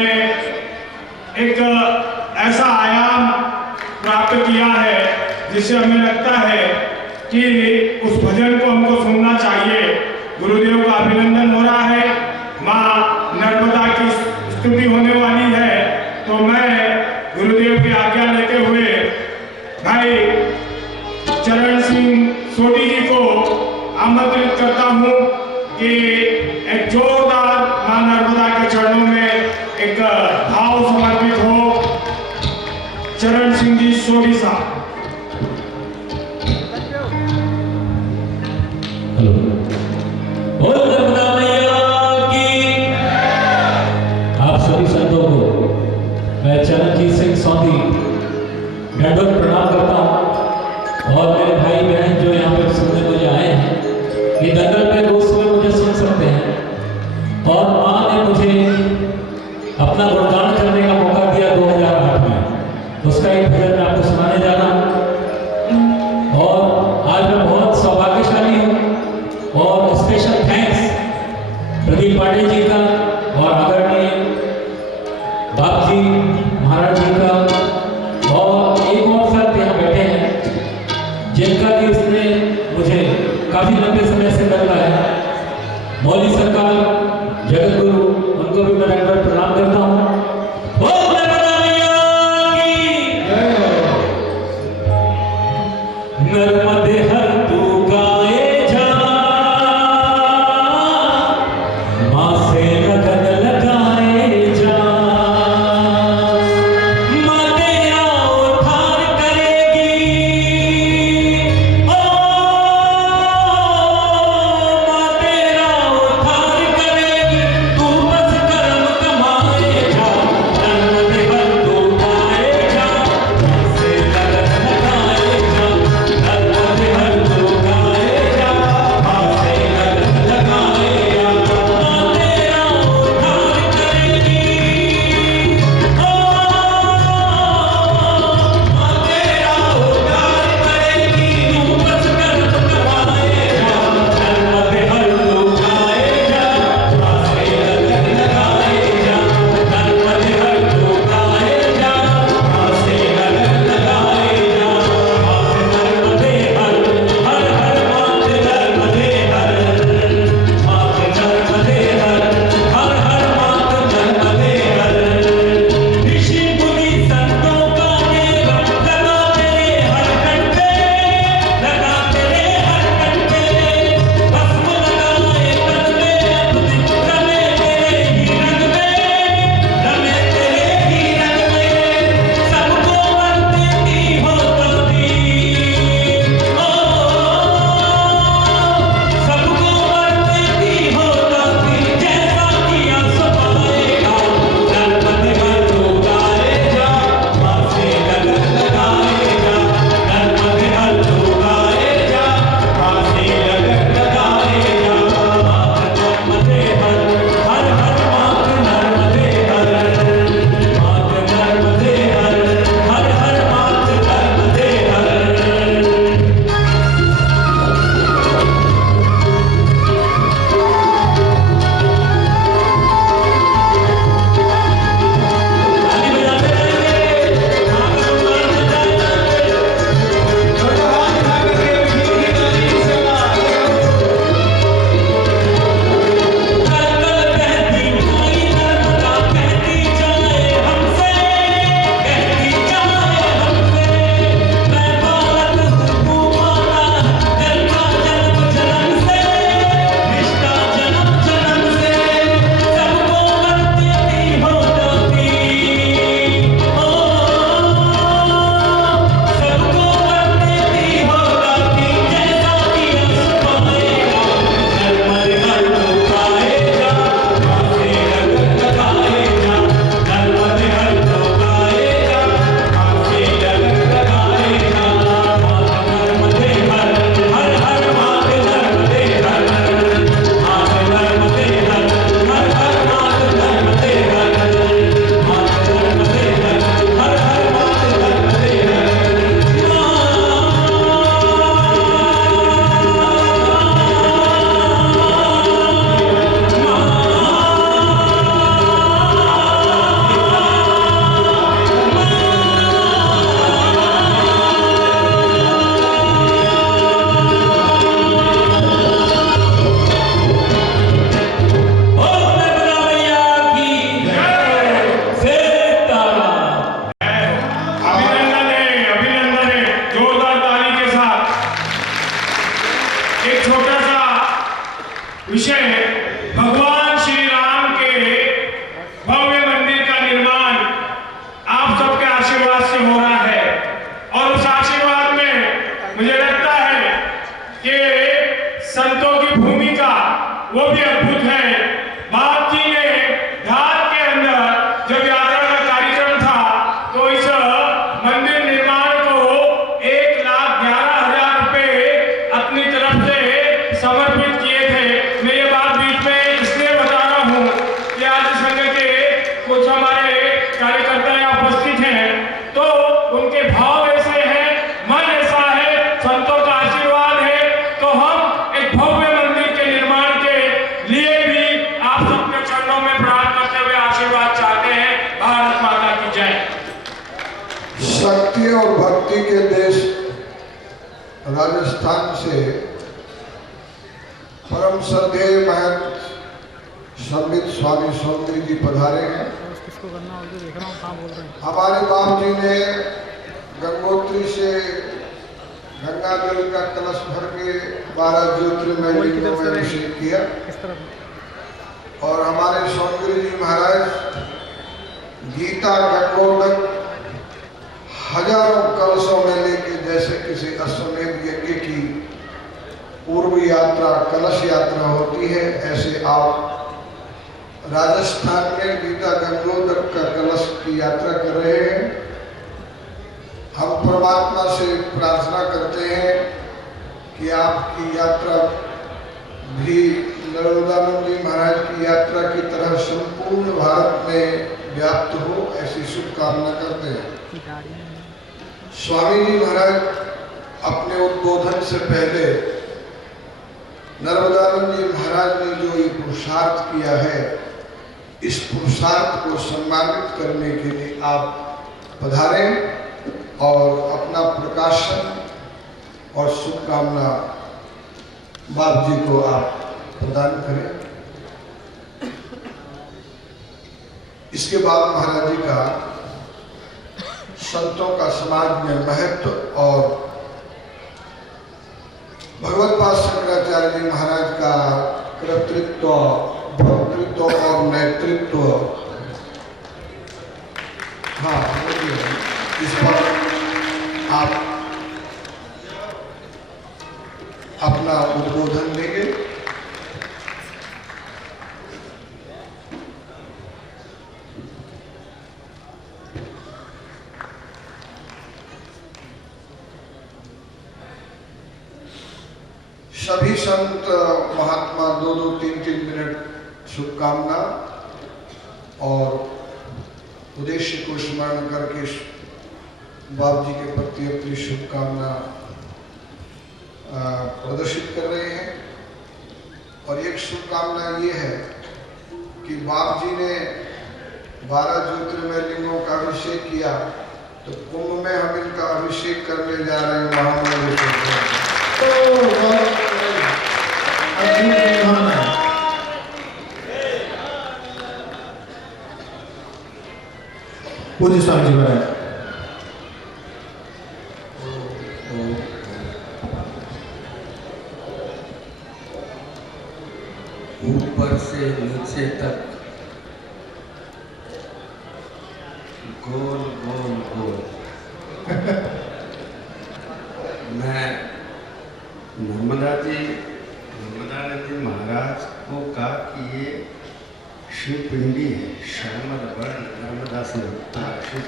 एक ऐसा आयाम प्राप्त किया है जिससे हमें लगता है कि उस भजन को हमको सुनना चाहिए। गुरुदेव का अभिनंदन हो रहा है, माँ नर्मदा की स्तुति होने वाली है, तो मैं गुरुदेव की आज्ञा लेते हुए भाई चरण सिंह सोडी जी को आमंत्रित करता हूँ कि एक जोरदार मां नर्मदा के चरणों में एक भाव समर्पित हो। चरण सिंह जी सोडी साहब। बोल नर्मदा मैया की। आप सभी संतों को मैं चरणजीत सिंह सोडी दंडवत प्रणाम करता हूँ और मेरे भाई बहन जो यहाँ पे सुनने मुझे आए हैं, ये दंगल में दोस्त में मुझे सुन सकते हैं। और माँ ने मुझे अपना गुणगान करने का मौका दिया 2008 में, उसका एक भजन मैं आपको सुनाने जा रहा हूँ। और आज मैं बहुत सौभाग्यशाली हूँ और स्पेशल थैंक्स प्रदीप पांडे जी का और आदरणीय बाप जी, महाराज जी का और एक और साथ यहाँ बैठे हैं जिनका भी इसने मुझे काफी लंबे समय से लग रहा है। मौली सरकार, जगत गुरु, उनको भी मैं रंगभर प्रणाम करता हूँ। नर्मदे हर तू गाए जा, माँ से लगन लगाए जा, माँ भक्ति के देश राजस्थान से परम श्रद्धेय महंत संबित स्वामी सौंदर्य जी पधारे हैं। हमारे बाप जी ने गंगोत्री से गंगा जल का कलश भर के 12 ज्योतिर्मय लिंगों में अभिषेक किया और हमारे सौंदर्य जी महाराज गीता गंगोदक हजारों कलशों में लेके जैसे किसी अश्वमेध यज्ञ की पूर्व यात्रा कलश यात्रा होती है, ऐसे आप राजस्थान में गीता गंगोदक का कलश की यात्रा कर रहे हैं। हम परमात्मा से प्रार्थना करते हैं कि आपकी यात्रा भी नर्मदानंद जी महाराज की यात्रा की तरह संपूर्ण भारत में व्याप्त हो, ऐसी शुभकामना करते हैं। स्वामी जी महाराज अपने उद्बोधन से पहले नर्मदानंद जी महाराज ने जो ये पुरुषार्थ किया है, इस पुरुषार्थ को सम्मानित करने के लिए आप पधारें और अपना प्रकाशन और शुभकामना बाप जी को आप प्रदान करें। इसके बाद महाराज जी का संतों का समाज में महत्व और भगवत पाद शंकराचार्य जी महाराज का कर्तृत्व, भक्तृत्व और नेतृत्व, हाँ इस पर आप अपना उद्बोधन देंगे। सभी संत महात्मा 2-2, 3-3 मिनट शुभकामना और उद्देश्य को स्मरण करके बाप जी के प्रति अपनी शुभकामना प्रदर्शित कर रहे हैं। और एक शुभकामना ये है कि बाप जी ने 12 ज्योतिर्मय लिंगों का अभिषेक किया, तो कुंभ में हम इनका अभिषेक करने जा रहे हैं महामंडलेश्वर। पूज्य स्वामी जी महाराज। ऊपर से नीचे तक गोल गोल गोल मैं नर्मदानंद जी महाराज को कहा कि ये शिवपिंडी है, श्यामल वर्ण नर्मदा से उठता शिव,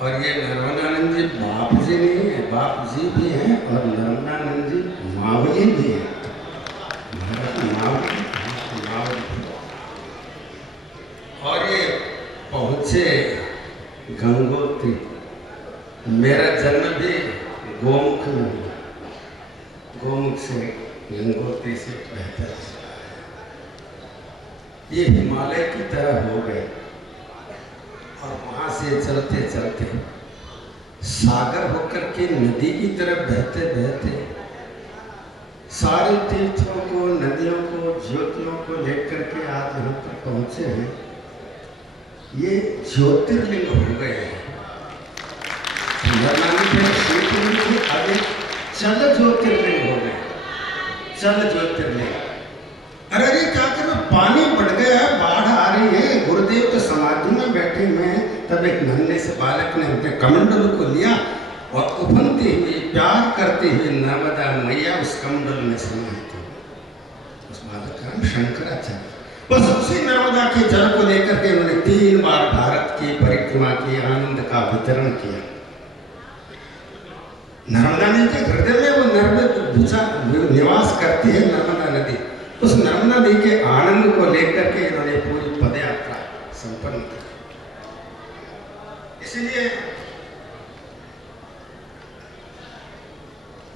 और ये नर्मदानंद जी बाप जी नहीं है, बाप जी भी हैं और नर्मदानंद जी मावली भी है, मावली। और ये पहुँचे गंगोत्री। मेरा जन्म भी गोमुख में हुआ, गोमुख से गंगोत्री से बेहतर ये हिमालय की तरह हो गए। और वहाँ से चलते चलते सागर होकर के नदी की तरफ बहते बहते सारे तीर्थों को, नदियों को, ज्योतियों को लेकर के आज यहाँ पर पहुँचे हैं। ये ज्योतिर्लिंग हो गए हैं। शिवलिंग आगे चल ज्योतिर्लिंग हो गए, चल ज्योतिर्लिंग। अरे ये क्या कर, पानी बढ़ गया है, बाढ़ आ रही है। गुरुदेव तो समाधि में बैठे हुए हैं, तब एक नन्हे से बालक ने अपने कमंडल को लिया और उफनते हुए प्यार करते हुए नर्मदा मैया उस कमंडल में समाहित हो। उस बालक का नाम शंकराचार्य। बस उसी नर्मदा के जल को लेकर के उन्होंने 3 बार भारत की परिक्रमा की, आनंद का वितरण किया। नर्मदा नदी के हृदय में वो नर्मदा निवास करती है नर्मदा नदी। उस नर्मदा नदी के आनंद को लेकर के इन्होंने पूरी पदयात्रा संपन्न की। इसलिए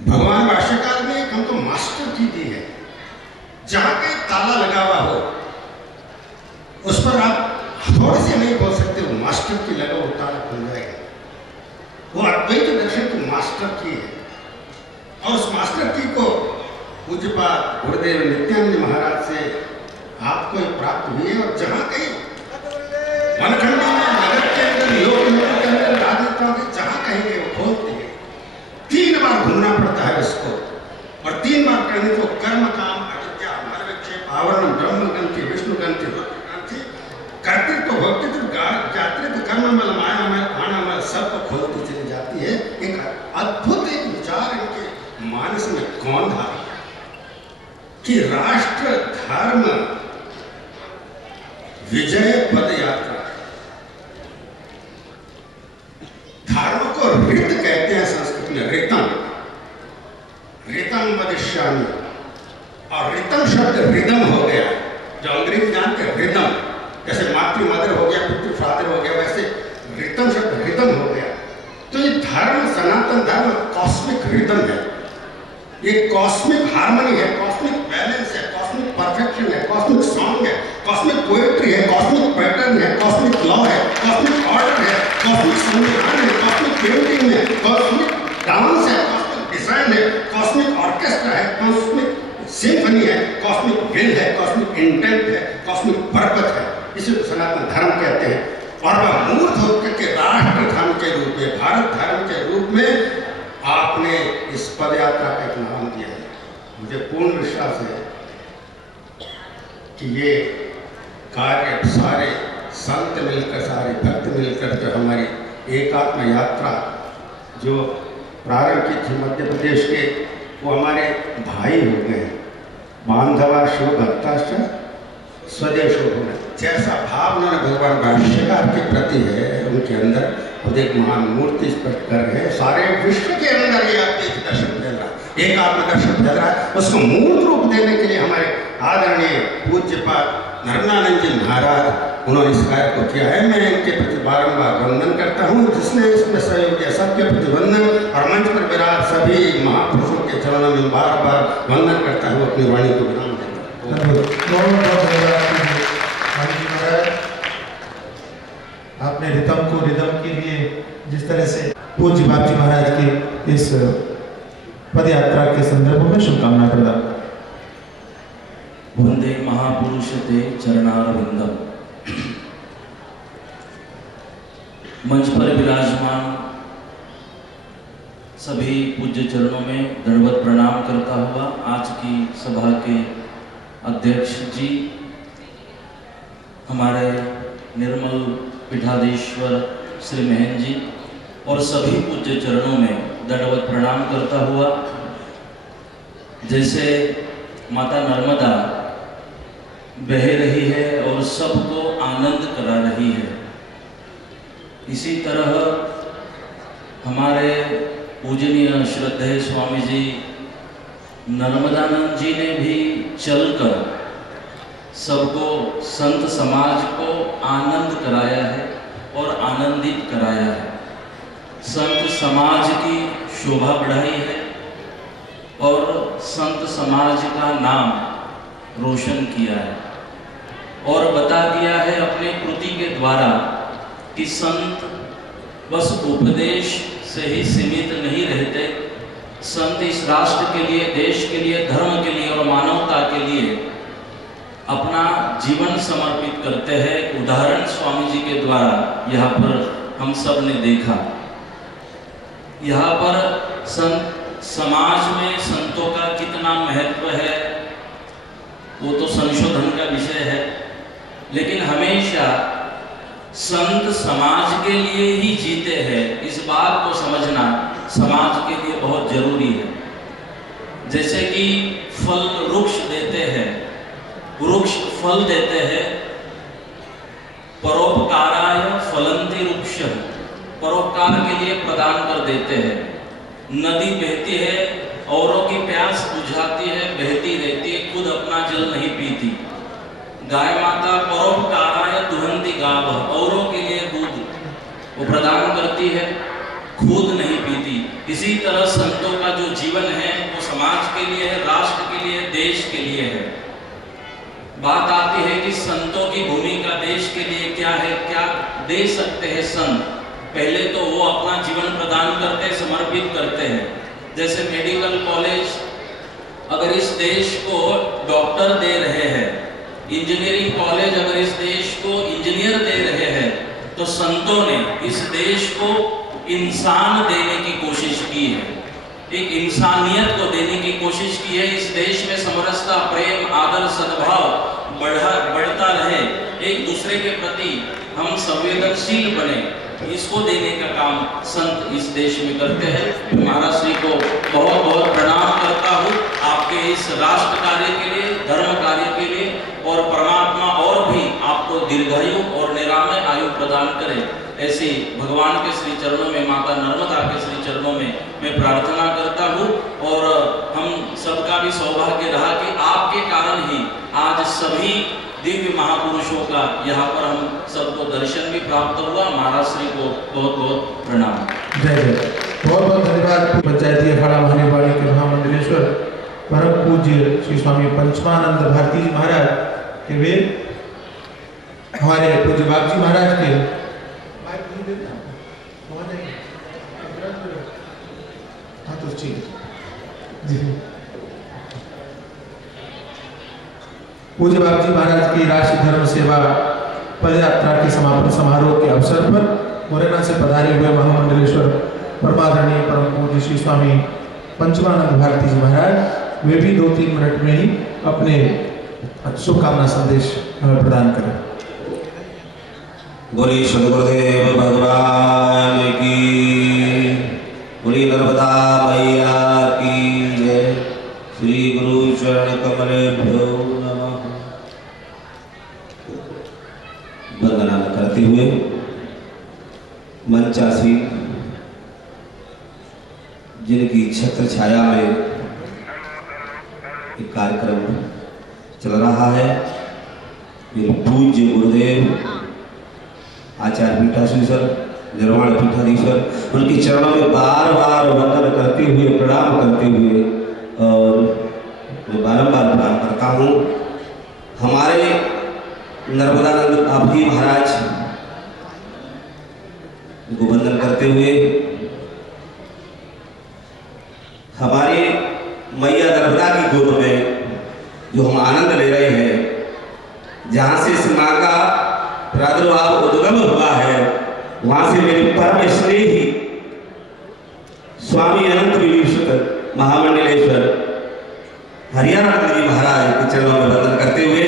भगवान भाष्यकार ने हमको मास्टर की दी है। जहां कहीं ताला लगा हुआ हो उस पर आप थोड़े से नहीं बोल सकते, वो मास्टर की लगा वो ताला खुल जाएगा। वो अद्वैत दर्शन की मास्टर की है और उस मास्टर की को पूज्यपाद गुरुदेव नित्यानंद महाराज से आपको ये प्राप्त हुई है। और जहाँ कहीं वनखंडी में, नगर के अंदर, लोक के अंदर, राजनेताओं के जहाँ कहीं वो खोलते हैं, 3 बार घूमना पड़ता है उसको और 3 बार करने को कर्म काम अयोध्या मर्वक्षेप आवरण ब्रह्मग्रंथि विष्णुग्रंथि रुद्रग्रंथि कर्तृत्व भोक्तृत्व जातृत्व कर्म मल माया मल प्राणमल सबको खोलती चली जाती है। एक अद्भुत एक विचार इनके मानस में कौन था कि राष्ट्र धर्म विजय पद यात्रा। धर्म को ऋत कहते हैं संस्कृत में, ऋतम ऋतम वदिष्यामि, और ऋतम शब्द रिदम हो गया, जो अंग्रेजी जानते हैं रिदम, जैसे मातृ मदर हो गया, पितृ फादर हो गया, वैसे रिदम शब्द रिदम हो गया। तो ये धर्म, सनातन धर्म कॉस्मिक रिदम है, ये कॉस्मिक हार्मनी है, कॉस्मिक बैलेंस है, कॉस्मिक परफेक्शन है, कॉस्मिक सॉन्ग है, कॉस्मिक पोएट्री है, कॉस्मिक पैटर्न है, कॉस्मिक लॉ है, कॉस्मिक ऑर्डर है, कॉस्मिक संविधान है, कॉस्मिक पेंटिंग है, कॉस्मिक डांस है, कॉस्मिक डिजाइन है, कॉस्मिक ऑर्केस्ट्रा है, कॉस्मिक सिम्फनी है, कॉस्मिक विल है, कॉस्मिक इंटेंट है, कॉस्मिक पर्पस है। इसे सनातन धर्म कहते हैं। और वह मूर्त होकर के राष्ट्र धर्म के रूप में, भारत धर्म के रूप में आपने इस पद यात्रा का एक नाम दिया है। मुझे पूर्ण विश्वास है कि ये कार्य सारे संत मिलकर, सारे भक्त मिलकर जो हमारी एकात्म यात्रा जो प्रारंभ की थी मध्य प्रदेश के, वो हमारे भाई हो गए। बांधवा शिव भक्ताश्च स्वदेश हो, जैसा भाव उन्होंने भगवान भाष्यकार के प्रति है उनके अंदर, खुद एक महान मूर्ति स्पष्ट कर रहे हैं। सारे विश्व के अंदर ये एक दर्शन फैल रहा है, एक आत्मदर्शन फैल रहा है। उसको मूर्त रूप देने के लिए हमारे आदरणीय पूज्यपाद नरनानंद जी महाराज उन्होंने इस कार्य को किया है। मैं इनके प्रति बारंबार वंदन करता हूँ, जिसने इसमें सहयोग किया, सबके प्रति वंदन। और मंच पर विराज सभी महापुरुषों के चरणों में बार बार वंदन करता हूँ, अपनी वाणी को विराम देता हूँ। आपने रिदम को रिदम के लिए जिस तरह से पूज्य बापजी महाराज के इस पद यात्रा के संदर्भ में शुभकामना प्रदान। वंदे महापुरुष ते चरणारविंदम। मंच पर विराजमान सभी पूज्य चरणों में दंडवत प्रणाम करता हुआ आज की सभा के अध्यक्ष जी, हमारे निर्मल पीठाधीश्वर श्री महन जी और सभी पूज्य चरणों में दंडवत प्रणाम करता हुआ, जैसे माता नर्मदा बह रही है और सबको आनंद करा रही है, इसी तरह हमारे पूजनीय श्रद्धेय स्वामी जी नर्मदानंद जी ने भी चलकर सबको, संत समाज को आनंद कराया है और आनंदित कराया है। संत समाज की शोभा बढ़ाई है और संत समाज का नाम रोशन किया है और बता दिया है अपने कृति के द्वारा कि संत बस उपदेश से ही सीमित नहीं रहते। संत इस राष्ट्र के लिए, देश के लिए, धर्म के लिए और मानवता के लिए अपना जीवन समर्पित करते हैं। उदाहरण स्वामी जी के द्वारा यहाँ पर हम सब ने देखा। यहाँ पर संत समाज में संतों का कितना महत्व है वो तो संशोधन का विषय है, लेकिन हमेशा संत समाज के लिए ही जीते हैं, इस बात को समझना समाज के लिए बहुत जरूरी है। जैसे कि फल वृक्ष देते हैं, वृक्ष फल देते हैं, परोपकाराय फलंति वृक्ष, परोपकार के लिए प्रदान कर देते हैं। नदी बहती है, औरों की प्यास बुझाती है, बहती रहती है, खुद अपना जल नहीं पीती। गाय माता परोपकाराय दुहंती गाव, औरों के लिए दूध वो प्रदान करती है, खुद नहीं पीती। इसी तरह संतों का जो जीवन है वो समाज के लिए है, राष्ट्र के लिए, देश के लिए है। बात आती है कि संतों की भूमिका देश के लिए क्या है, क्या दे सकते हैं संत, पहले तो वो अपना जीवन प्रदान करते, समर्पित करते हैं। जैसे मेडिकल कॉलेज अगर इस देश को डॉक्टर दे रहे हैं, इंजीनियरिंग कॉलेज अगर इस देश को इंजीनियर दे रहे हैं, तो संतों ने इस देश को इंसान देने की कोशिश की है, एक इंसानियत को देने की कोशिश की है। इस देश में समरसता, प्रेम, आदर, सद्भाव बढ़ता रहे, एक दूसरे के प्रति हम संवेदनशील बने, इसको देने का काम संत इस देश में करते हैं। महाराज श्री को बहुत बहुत प्रणाम करता हूँ आपके इस राष्ट्र कार्य के लिए, धर्म कार्य के लिए, और परमात्मा और भी आपको दीर्घायु और निरामय आयु प्रदान करे, ऐसे भगवान के श्री चरणों में, माता नर्मदा के श्री चरणों में मैं प्रार्थना करता हूँ। और हम सबका भी सौभाग्य रहा कि आपके कारण ही आज सभी दिव्य महापुरुषों का यहाँ पर हम सबको दर्शन भी प्राप्त हुआ। महाराज श्री को बहुत बहुत प्रणाम। जय जय। बहुत बहुत धन्यवाद पंचायती अखाड़ा महानिवाड़ी के महामंडलेश्वर परम पूज्य श्री स्वामी पंचमानंद भारती जी महाराज के वे हमारे पूज्य बाग जी महाराज के पूज्य बाग जी महाराज की राष्ट्रीय धर्म सेवा पदयात्रा के समापन समारोह के अवसर पर मुरैना से पधारे हुए महामंडलेश्वर परमादरणीय परम पूज्य श्री स्वामी पंचमानंद भारती जी महाराज वे भी 2-3 मिनट में ही अपने शुभकामना संदेश हमें प्रदान करें। बोली सदगुरुदेव भगवान की, बोली नर्मदा मैया की जय। श्री गुरु चरण कमलेभ्यो नमः। वंदना करते हुए मंचासी जिनकी छत्र छाया में एक कार्यक्रम चल रहा है, मेरे पूज्य गुरुदेव आचार्य पीठाधीश्वर, निर्वाण पीठाधीश्वर, उनके चरणों में बार बार वंदन करते हुए, प्रणाम करते हुए, और मैं बारंबार प्रणाम करता हूँ हमारे नर्मदानंद आप जी महाराज को वंदन करते हुए, हमारे मैया नर्मदा की गोद में जो हम आनंद ले रहे हैं, जहाँ से इस माँ का प्रादुर्भाव उद्गम हुआ है, वहाँ से मेरे परम स्नेही स्वामी अनंत विभूषण महामंडलेश्वर हरियाणा जी महाराज के चरणों में वंदन करते हुए,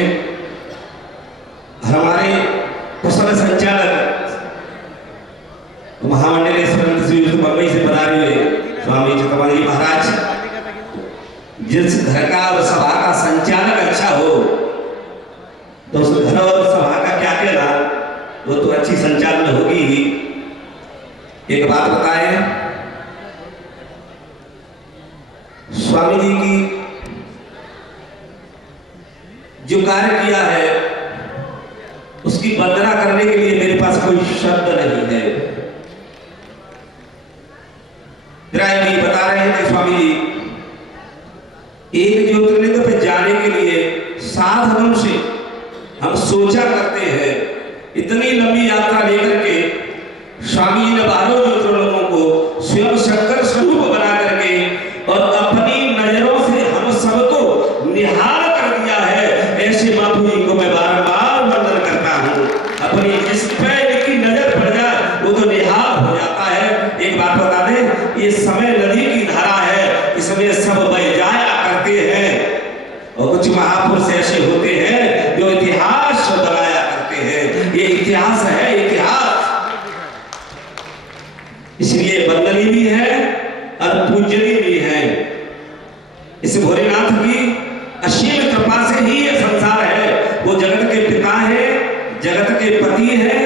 हमारे कुशल संचालक महामंडलेश्वर मुंबई से पधारे हुए स्वामी चित्तवानी जी महाराज, जिस घर का और सभा का संचालक अच्छा हो तो उस घर और सभा का क्या कहना, वो तो अच्छी संचालन होगी ही। एक बात बताएं, स्वामी जी की जो कार्य किया है उसकी वंदना करने के लिए मेरे पास कोई शब्द नहीं है। राय भी बता रहे थे स्वामी जी, एक ज्योतिर्लिंग पे जाने के लिए साधनों से हम सोचा करते हैं, इतनी लंबी यात्रा लेकर के स्वामी जी ने 12 ज्योतिर्लिंगों को स्वयं शंकर स्वरूप बना करके और अपनी नजरों से हम सबको निहाल कर दिया है। ऐसे बापू जी को मैं बार-बार वंदन करता हूँ। अपनी जिस पे की नजर पड़ जाए वो तो निहाल हो जाता है। एक बात बता दें, ये समय नदी की धारा है, इसमें सब बह जाया करते हैं, और कुछ महापुरुष ऐसे होते हैं जो इतिहास बनाया करते हैं। ये इतिहास है, इतिहास इसलिए वंदनीय भी है और पूजनीय भी है। इस भोलेनाथ की असीम कृपा से ही ये संसार है। वो जगत के पिता है, जगत के पति है,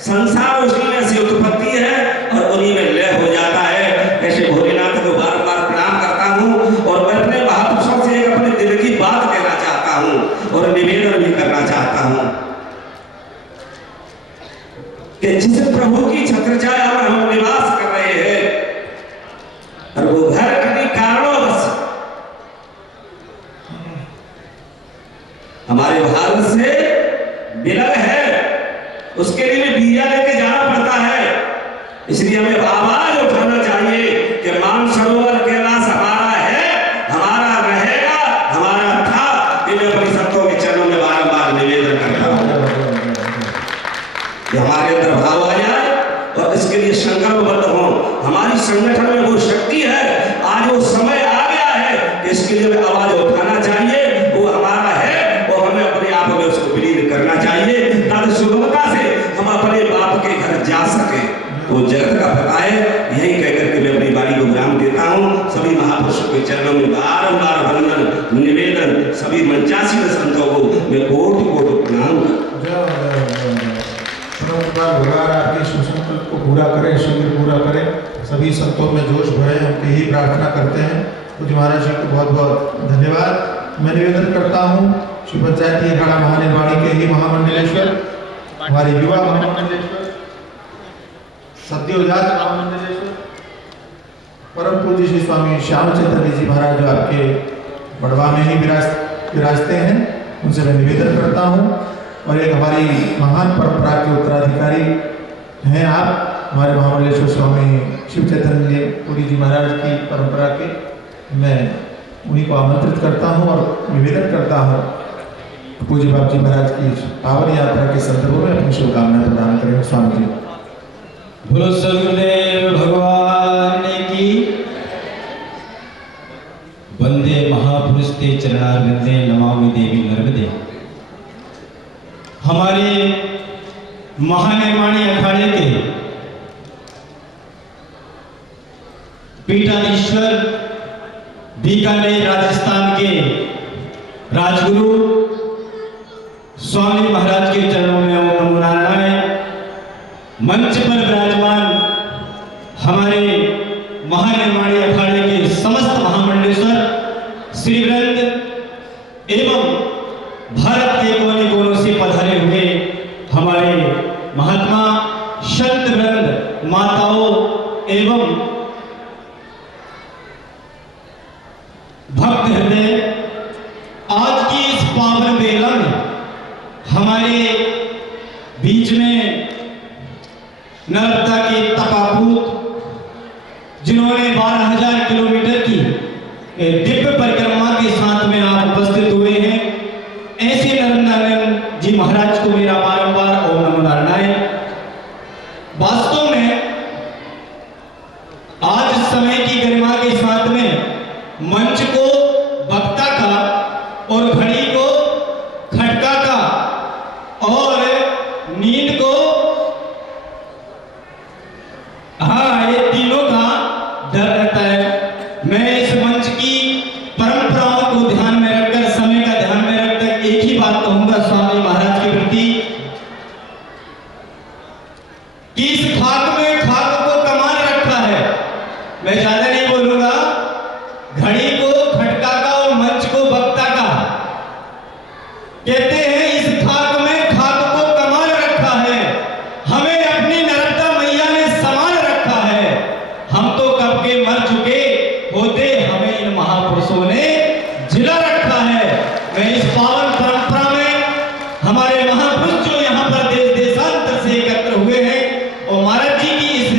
संसार उसी में से उत्पत्ति है और उन्हीं में लय हो जाता है। ऐसे भोलेनाथ को बार बार प्रणाम करता हूँ, और मैं अपने महापुरुषों से एक अपने दिल की बात कहना चाहता हूँ और निवेदन भी करना चाहता हूँ कि जिस प्रभु की छत्रछाया में हम निवास कर रहे हैं, और वो घर कभी कारणवश हमारे भारत से विलग है, उसके लिए वीजा लेके जाना पड़ता है। इसलिए हमें आवाज उठाना चाहिए कि मानसरोवर कैलाश हमारा है, हमारा रहेगा, हमारा था। ये मैं अपने संतों के चरणों में बारंबार निवेदन करता हूँ कि हमारे अंदर भाव आ जाए और इसके लिए संकल्पबद्ध हो। हमारी संगठन में वो शक्ति है, आज वो समय आ गया है कि इसके लिए हमें आवाज उठाना चाहिए। वो हमारा है और हमें अपने आप में उसको विलीन करना चाहिए ताकि सुगमता से हम अपने बाप के घर जा सके। वो जगत का पता है। यही कहकर के मैं अपनी वाणी को विराम देता हूँ। सभी महापुरुषों के चरणों में बारंबार वंदन निवेदन, सभी 85 संतों को मैं कोटि कोटि प्रणाम भगवान आपके सुसंकल्प को पूरा करें, शीघ्र पूरा करें। सभी संतों में जोश भरे, हम यही प्रार्थना करते हैं। पूज्य महाराज जी को बहुत बहुत धन्यवाद। मैं निवेदन करता हूँ श्री पंचायती अखाड़ा महानिर्वाणी के ही महामंडलेश्वर, हमारे युवा महामंडलेश्वर, सद्योजात महामंडलेश्वर, परम पूज्य श्री स्वामी श्यामचंद्र जी महाराज जो आपके बड़वा में ही विराजते हैं, उनसे मैं निवेदन करता हूँ। और एक हमारी महान परंपरा के उत्तराधिकारी हैं आप, हमारे महामंडलेश्वर स्वामी शिव चैतन्य पुरी जी महाराज की परंपरा के, मैं उन्हीं को आमंत्रित करता हूँ और निवेदन करता हूँ पूज्य बाप जी महाराज की पावन यात्रा के संदर्भ में अपनी शुभकामनाएं प्रदान करें। स्वामी जी। बोलो सदगुरुदेव भगवान की। वंदे महापुरुष ते चरणारविंदे नमामि देवी नर्मदे। हमारे महानिर्वाणी अखाड़े के पीठाधीश्वर बीकानेर राजस्थान के राजगुरु स्वामी महाराज के चरणों में ओम नमो नारायण। मंच पर विराजमान हमारे महानिर्वाणी अखाड़े के समस्त महामंडलेश्वर श्रीवृंद एवं भारत के कोने कोनों से पधारे हुए हमारे महात्मा संत वृंद, माताओं एवं भक्त हृदय, आज की इस पावन बेला में हमारे बीच में नर्मदा के तपापूत जिन्होंने 12,000 किलोमीटर की दिव्य परिक्रमा के साथ में आप उपस्थित हुए हैं, ऐसे नरेंद्र जी महाराज को मेरा बारंबार ओम नमो नारायण। वास्तव में आज समय की गरिमा के साथ में मंच को वक्ता का और घड़ी को खटका का और नींद को, हाँ, ये तीनों का डर रहता है। मैं इस मंच की परंपराओं को ध्यान में रखकर, समय का ध्यान में रखकर एक ही बात कहूंगा स्वामी महाराज के प्रति कि इस खाक में खाक को कमाल रखा है। मैं ज्यादा नहीं बोलूंगा। घड़ी को खटका का और मंच को वक्ता का। कहते हैं इस खाक में खाक को कमाल रखा है, हमें अपनी नर्मदा मैया ने संभाल रखा है। हम तो कब के मर चुके होते, हमें इन महापुरुषों ने जिला रखा है। मैं इस पावन परंपरा में हमारे महापुरुष जो यहाँ पर देश देशांतर से एकत्र हुए हैं और महाराज जी की इस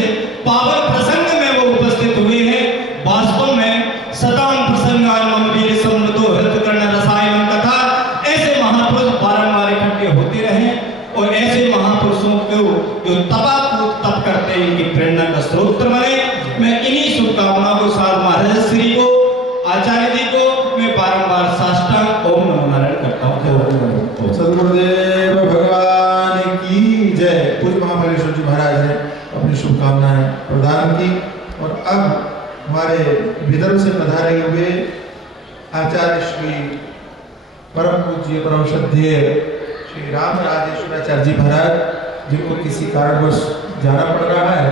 पावन प्रसंग में वो उपस्थित हुए हैं, वास्तव में सताम प्रसंगान वीर समृद्धो हृत कर्ण रसायन कथा, ऐसे महापुरुष बारंबार इकट्ठे होते रहे और ऐसे महापुरुषों को जो तपापूत तप करते हैं, इनकी प्रेरणा का स्रोत बने। मैं इन्हीं शुभकामनाओं को साथ महाराज श्री को, आचार्य जी को मैं बारंबार साष्टांग ओम नमो नारायण करता हूँ। सदगुरुदेव भगवान की जय। पूज्य महामंडलेश्वर जी महाराज ने अपनी शुभकामनाएं प्रदान की और अब हमारे विदर्भ से पधारे हुए आचार्य श्री परम पूज्य परम श्रद्धेय श्री राम राजेश्वराचार्य जी महाराज, जिनको किसी कारणवश जाना पड़ रहा है,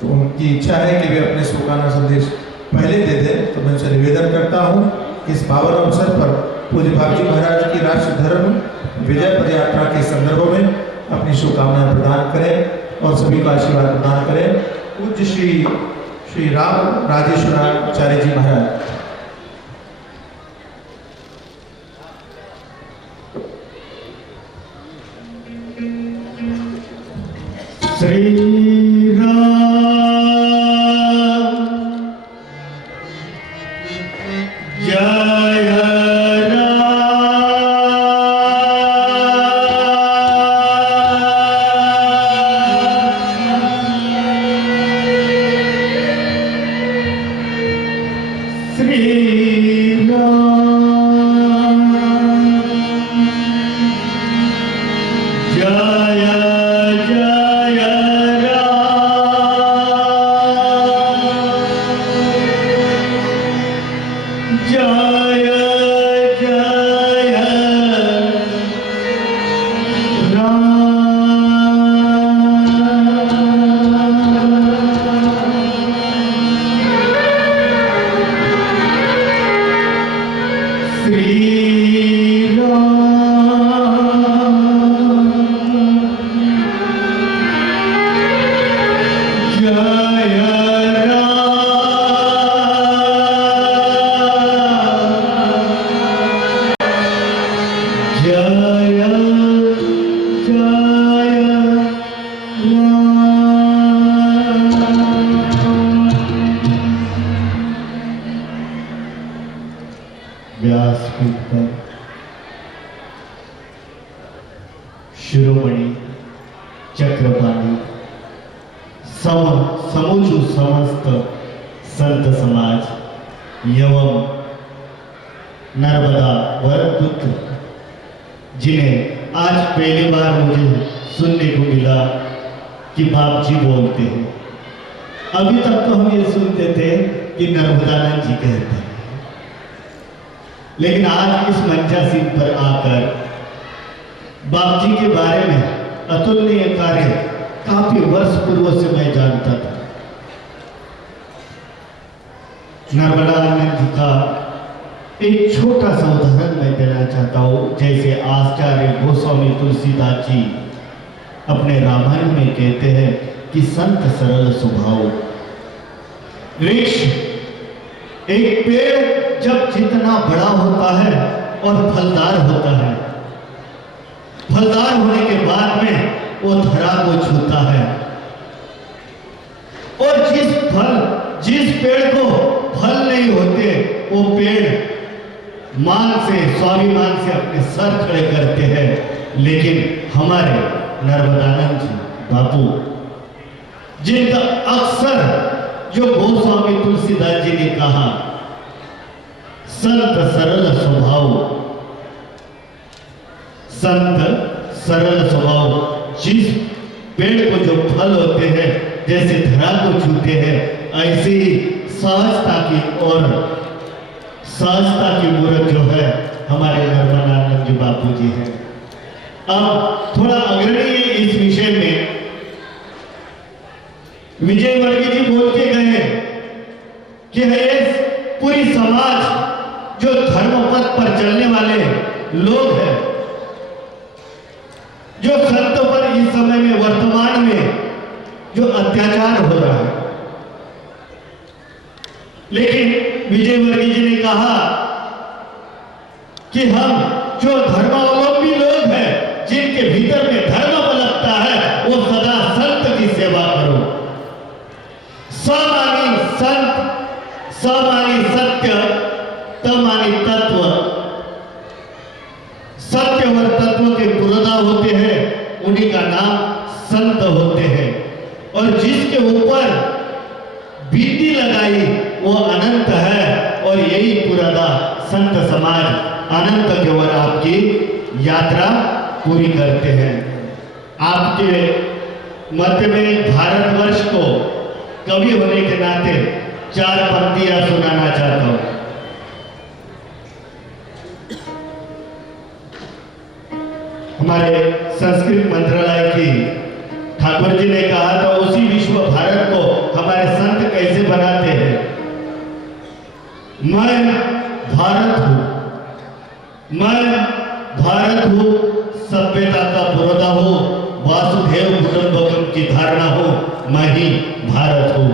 तो उनकी इच्छा है कि वे अपने शुभकामना संदेश पहले दे दें। तो मैं उनसे निवेदन करता हूँ इस पावन अवसर पर पूज्य बाप जी महाराज की राष्ट्र धर्म विजय पद यात्रा के संदर्भ में अपनी शुभकामनाएं प्रदान करें और सभी को आशीर्वाद प्रदान करें। पूज्य श्री राम राजेश्वराचार्य जी महाराज। श्री राम चक्रपाणी समूचु समस्त संत समाज एवं नर्मदा वरपुत्र जिन्हें आज पहली बार मुझे सुनने को मिला कि बाप जी बोलते हैं। अभी तक तो हम ये सुनते थे कि नर्मदानंद जी कहते हैं, लेकिन आज इस मंचासीन पर आकर बाप जी के बारे में अतुलनीय कार्य काफी वर्ष पूर्व से मैं जानता था। नर्मदानंद जी का एक छोटा सा उदाहरण मैं देना चाहता हूँ। जैसे आचार्य गोस्वामी तुलसीदास जी अपने रामायण में कहते हैं कि संत सरल स्वभाव। वृक्ष, एक पेड़ जब जितना बड़ा होता है और फलदार होता है, फलदार होने के बाद में वो धरा को छूता है, और जिस पेड़ को फल नहीं होते वो पेड़ मान से, स्वाभिमान से अपने सर खड़े करते हैं। लेकिन हमारे नर्मदानंद जी बापू, जिनका अक्सर जो गोस्वामी तुलसीदास जी ने कहा संत सरल स्वभाव, संत सरल स्वभाव, जिस पेड़ को जो फल होते हैं जैसे धरा को छूते हैं, ऐसे ही सहजता की और सहजता की मूर्त जो है हमारे नर्मदानंद जी बापू जी हैं। अब थोड़ा अग्रणी इस विषय में विजय वर्गीय जी बोल के गए कि ये पूरी समाज जो धर्म पथ पर चलने वाले लोग हैं, जो संतों पर इस समय में वर्तमान में जो अत्याचार हो रहा है, लेकिन विजय वर्गीय जी ने कहा कि हम जो धर्मावलंबी लोग हैं, जिनके भीतर में धर्म पलकता है, वो सदा संत की सेवा करो। समानी संत, समानी सत्य, तमानी तत्व। सत्य और तत्व के पुरोधा होते हैं, उन्हीं का नाम संत होते हैं। और जिसके ऊपर बीती लगाई वो अनंत है, और यही पुराना संत समाज अनंत की ओर आपकी यात्रा पूरी करते हैं। आपके मध्य में भारतवर्ष को कवि होने के नाते 4 पंक्तियां सुनाना चाहता हूं। हमारे संस्कृत मंत्रालय की ठाकुर जी ने कहा था, उसी विश्व भारत को हमारे संत कैसे बनाते हैं। मैं भारत हूं, मैं भारत हूं, सभ्यता का पुरोधा हूं, वासुदेव कुटुंबकम की धारणा हो, मैं ही भारत हूं,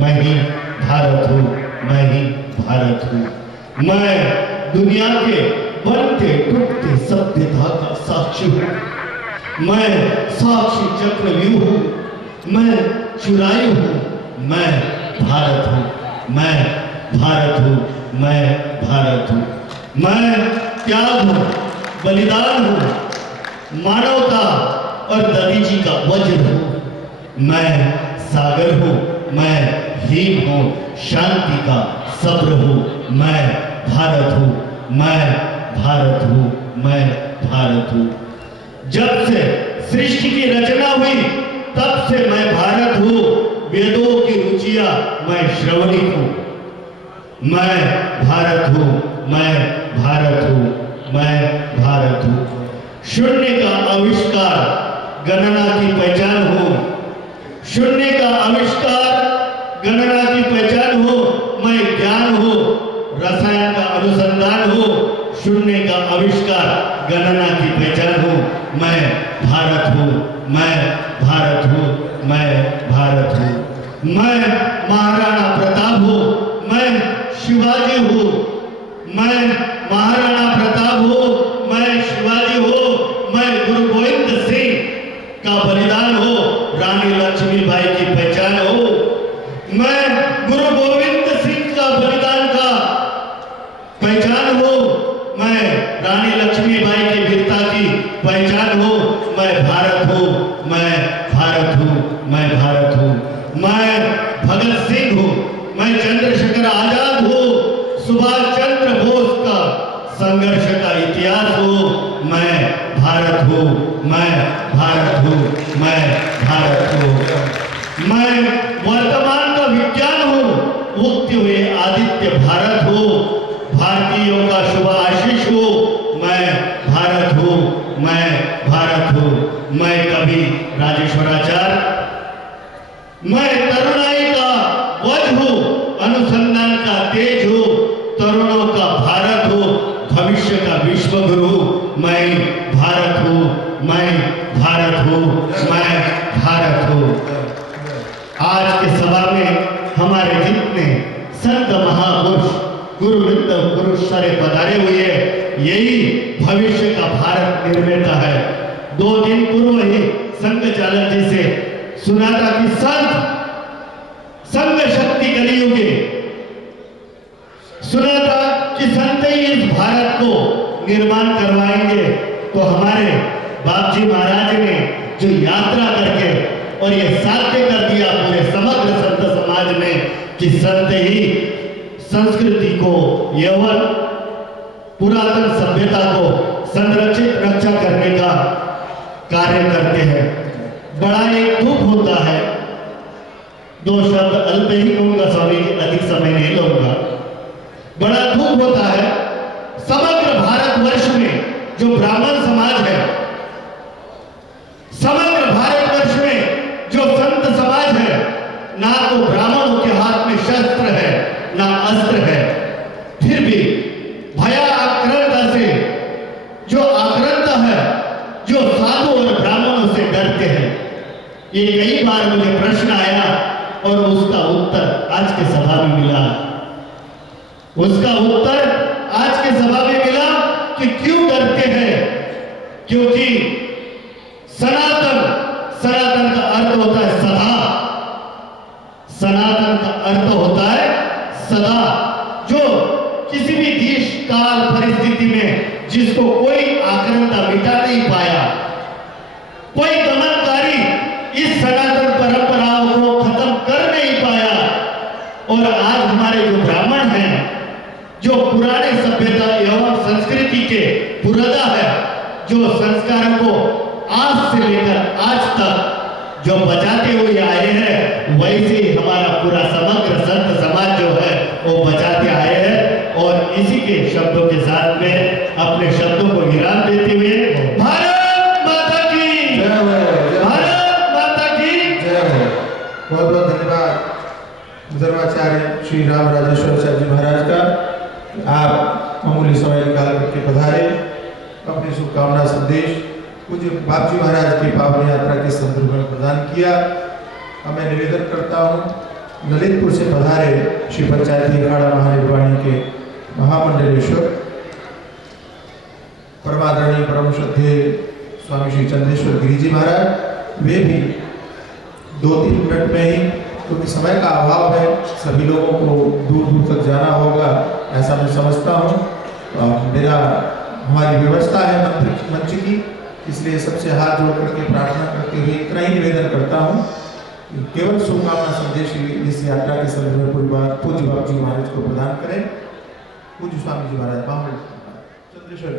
मैं ही भारत हूं, मैं ही भारत हूं। मैं दुनिया के बनते टूटते सभ्यता का साक्षी हूं, मैं साक्षी चक्रव्यूह हूं, मैं चुराई हूं, मैं भारत हूं, मैं भारत हूं, मैं भारत हूं। मैं त्याग हूं, बलिदान हूं, मानवता और दधीची का वज्र हूं। मैं सागर हूं, मैं हिम हूं, शांति का सब्र हूं। मैं भारत हूं, मैं भारत हूं, मैं भारत हूं। जब से सृष्टि की रचना हुई तब से मैं भारत हूं। वेदों की रुचियां मैं श्रवणिक हूं। मैं भारत हूं, मैं भारत हूं, मैं भारत हूं। शून्य का आविष्कार गणना की पहचान हो, शून्य का आविष्कार गणना की पहचान हो। मैं ज्ञान हो, रसायन का अनुसंधान हो, शून्य का आविष्कार गणना की पहचान हो। मैं भारत हूं, मैं भारत हूं, मैं भारत हूं। मैं महाराणा प्रताप हूं, मैं शिवाजी हूं। मैं महाराणा प्रताप हूं, मैं शिवाजी हूं। मैं गुरु गोविंद सिंह का बलिदान हो, रानी लक्ष्मीबाई की पहचान हो। मैं गुरु गोविंद सिंह का बलिदान का पहचान हो। मैं रानी लक्ष्मीबाई की वीरता की पहचान हो। मैं भारत हूं, मैं भारत हूँ, मैं भारत हूँ। मैं भगत सिंह हूँ, मैं चंद्रशेखर आजाद हूँ, सुभाष चंद्र बोस का संघर्ष का इतिहास हूँ। मैं भारत हूँ, मैं भारत हूँ, मैं भारत हूँ। मैं वर्तमान का विज्ञान हूँ, उगते हुए आदित्य भारत हूँ, भारतीयों का शुभ आशीष हूँ। मैं भारत हूँ, मैं भारत हूँ। मैं कवि राजेश्वराचार्य, मैं तरुणाई का वज हूँ, अनुसंधान का तेज हूँ, तरुणों का भारत हूँ, भविष्य का विश्व गुरु। मैं भारत हूँ, मैं भारत हूँ, मैं भारत हूँ। आज के सभा में हमारे जितने संत महापुरुष गुरुवृंद पुरुष सारे पधारे हुए, यही भविष्य का भारत निर्माता है। 2 दिन पूर्व ही संघ चालक जी से सुना था कि संघ शक्ति कलियुगे, सुना था कि संत ही इस भारत को निर्माण करवाएंगे। तो हमारे बाप जी महाराज ने जो यात्रा करके और ये साध्य कर दिया पूरे समग्र संत समाज में कि संत ही संस्कृति को, यौवन पुरातन सभ्यता को संरक्षित रक्षा करने का कार्य करते हैं। बड़ा एक दुख होता है, 2 शब्द अल्प ही कहूंगा स्वामी, अधिक समय नहीं लूंगा। बड़ा दुख होता है समग्र भारतवर्ष में जो ब्राह्मण समाज है, समग्र भारतवर्ष में जो संत समाज है, ना तो ब्राह्मणों के हाथ में शस्त्र है ना अस्त्र है, फिर भी भया आक्रांता से जो आक्रांता है, जो साधु और ब्राह्मणों से डरते हैं। ये कई बार मुझे प्रश्न आया और उसका उत्तर आज के सभा में मिला। उसका उत्तर आज के सभा में मिला कि क्यों डरते हैं। क्योंकि सनातन का अर्थ होता है सदा, सनातन का अर्थ होता है सदा, जो किसी भी देश काल परिस्थिति में जिसको कोई आक्रांता मिटा नहीं पाया, कोई दमनकारी इस सनातन परंपराओं को खत्म कर नहीं पाया। और आज हमारे जो ब्राह्मण हैं, जो पुराने सभ्यता एवं संस्कृति के पुरोधा है, जो संस्कारों को आज से लेकर आज तक जो बचाते हुए आए हैं, वैसे ही हमारा पूरा समग्र संत समाज जो है वो बचाते आए हैं। और इसी के शब्दों के साथ में अपने शब्दों को विराम देते हुए भारत माता की जय हो, भारत माता की जय हो। बहुत बहुत धन्यवाद धर्माचार्य श्री राम राजेश्वराचार्य जी महाराज का। आप मामूली समय निकाल करके पधारे, अपनी शुभकामना संदेश पूज्य बाप जी महाराज की पावन यात्रा के संदर्भ में प्रदान किया। अब मैं निवेदन करता हूँ ललितपुर से पधारे श्री पंचायती अखाड़ा महानिर्वाणी के महामंडलेश्वर परमादरणीय परम श्रद्धेय स्वामी श्री चंद्रेश्वर गिरी जी महाराज, वे भी 2-3 मिनट में ही, क्योंकि समय का अभाव है, सभी लोगों को दूर दूर तक जाना होगा ऐसा मैं समझता हूँ। हमारी व्यवस्था है मंच की, इसलिए सबसे हाथ जोड़ करके प्रार्थना करते हुए इतना ही निवेदन करता हूँ, केवल शुभकामना संदेश इस यात्रा के संदर्भ में पूज्य बाप जी महाराज को प्रदान करें। पूज्य स्वामी जी महाराज चंद्रेश्वर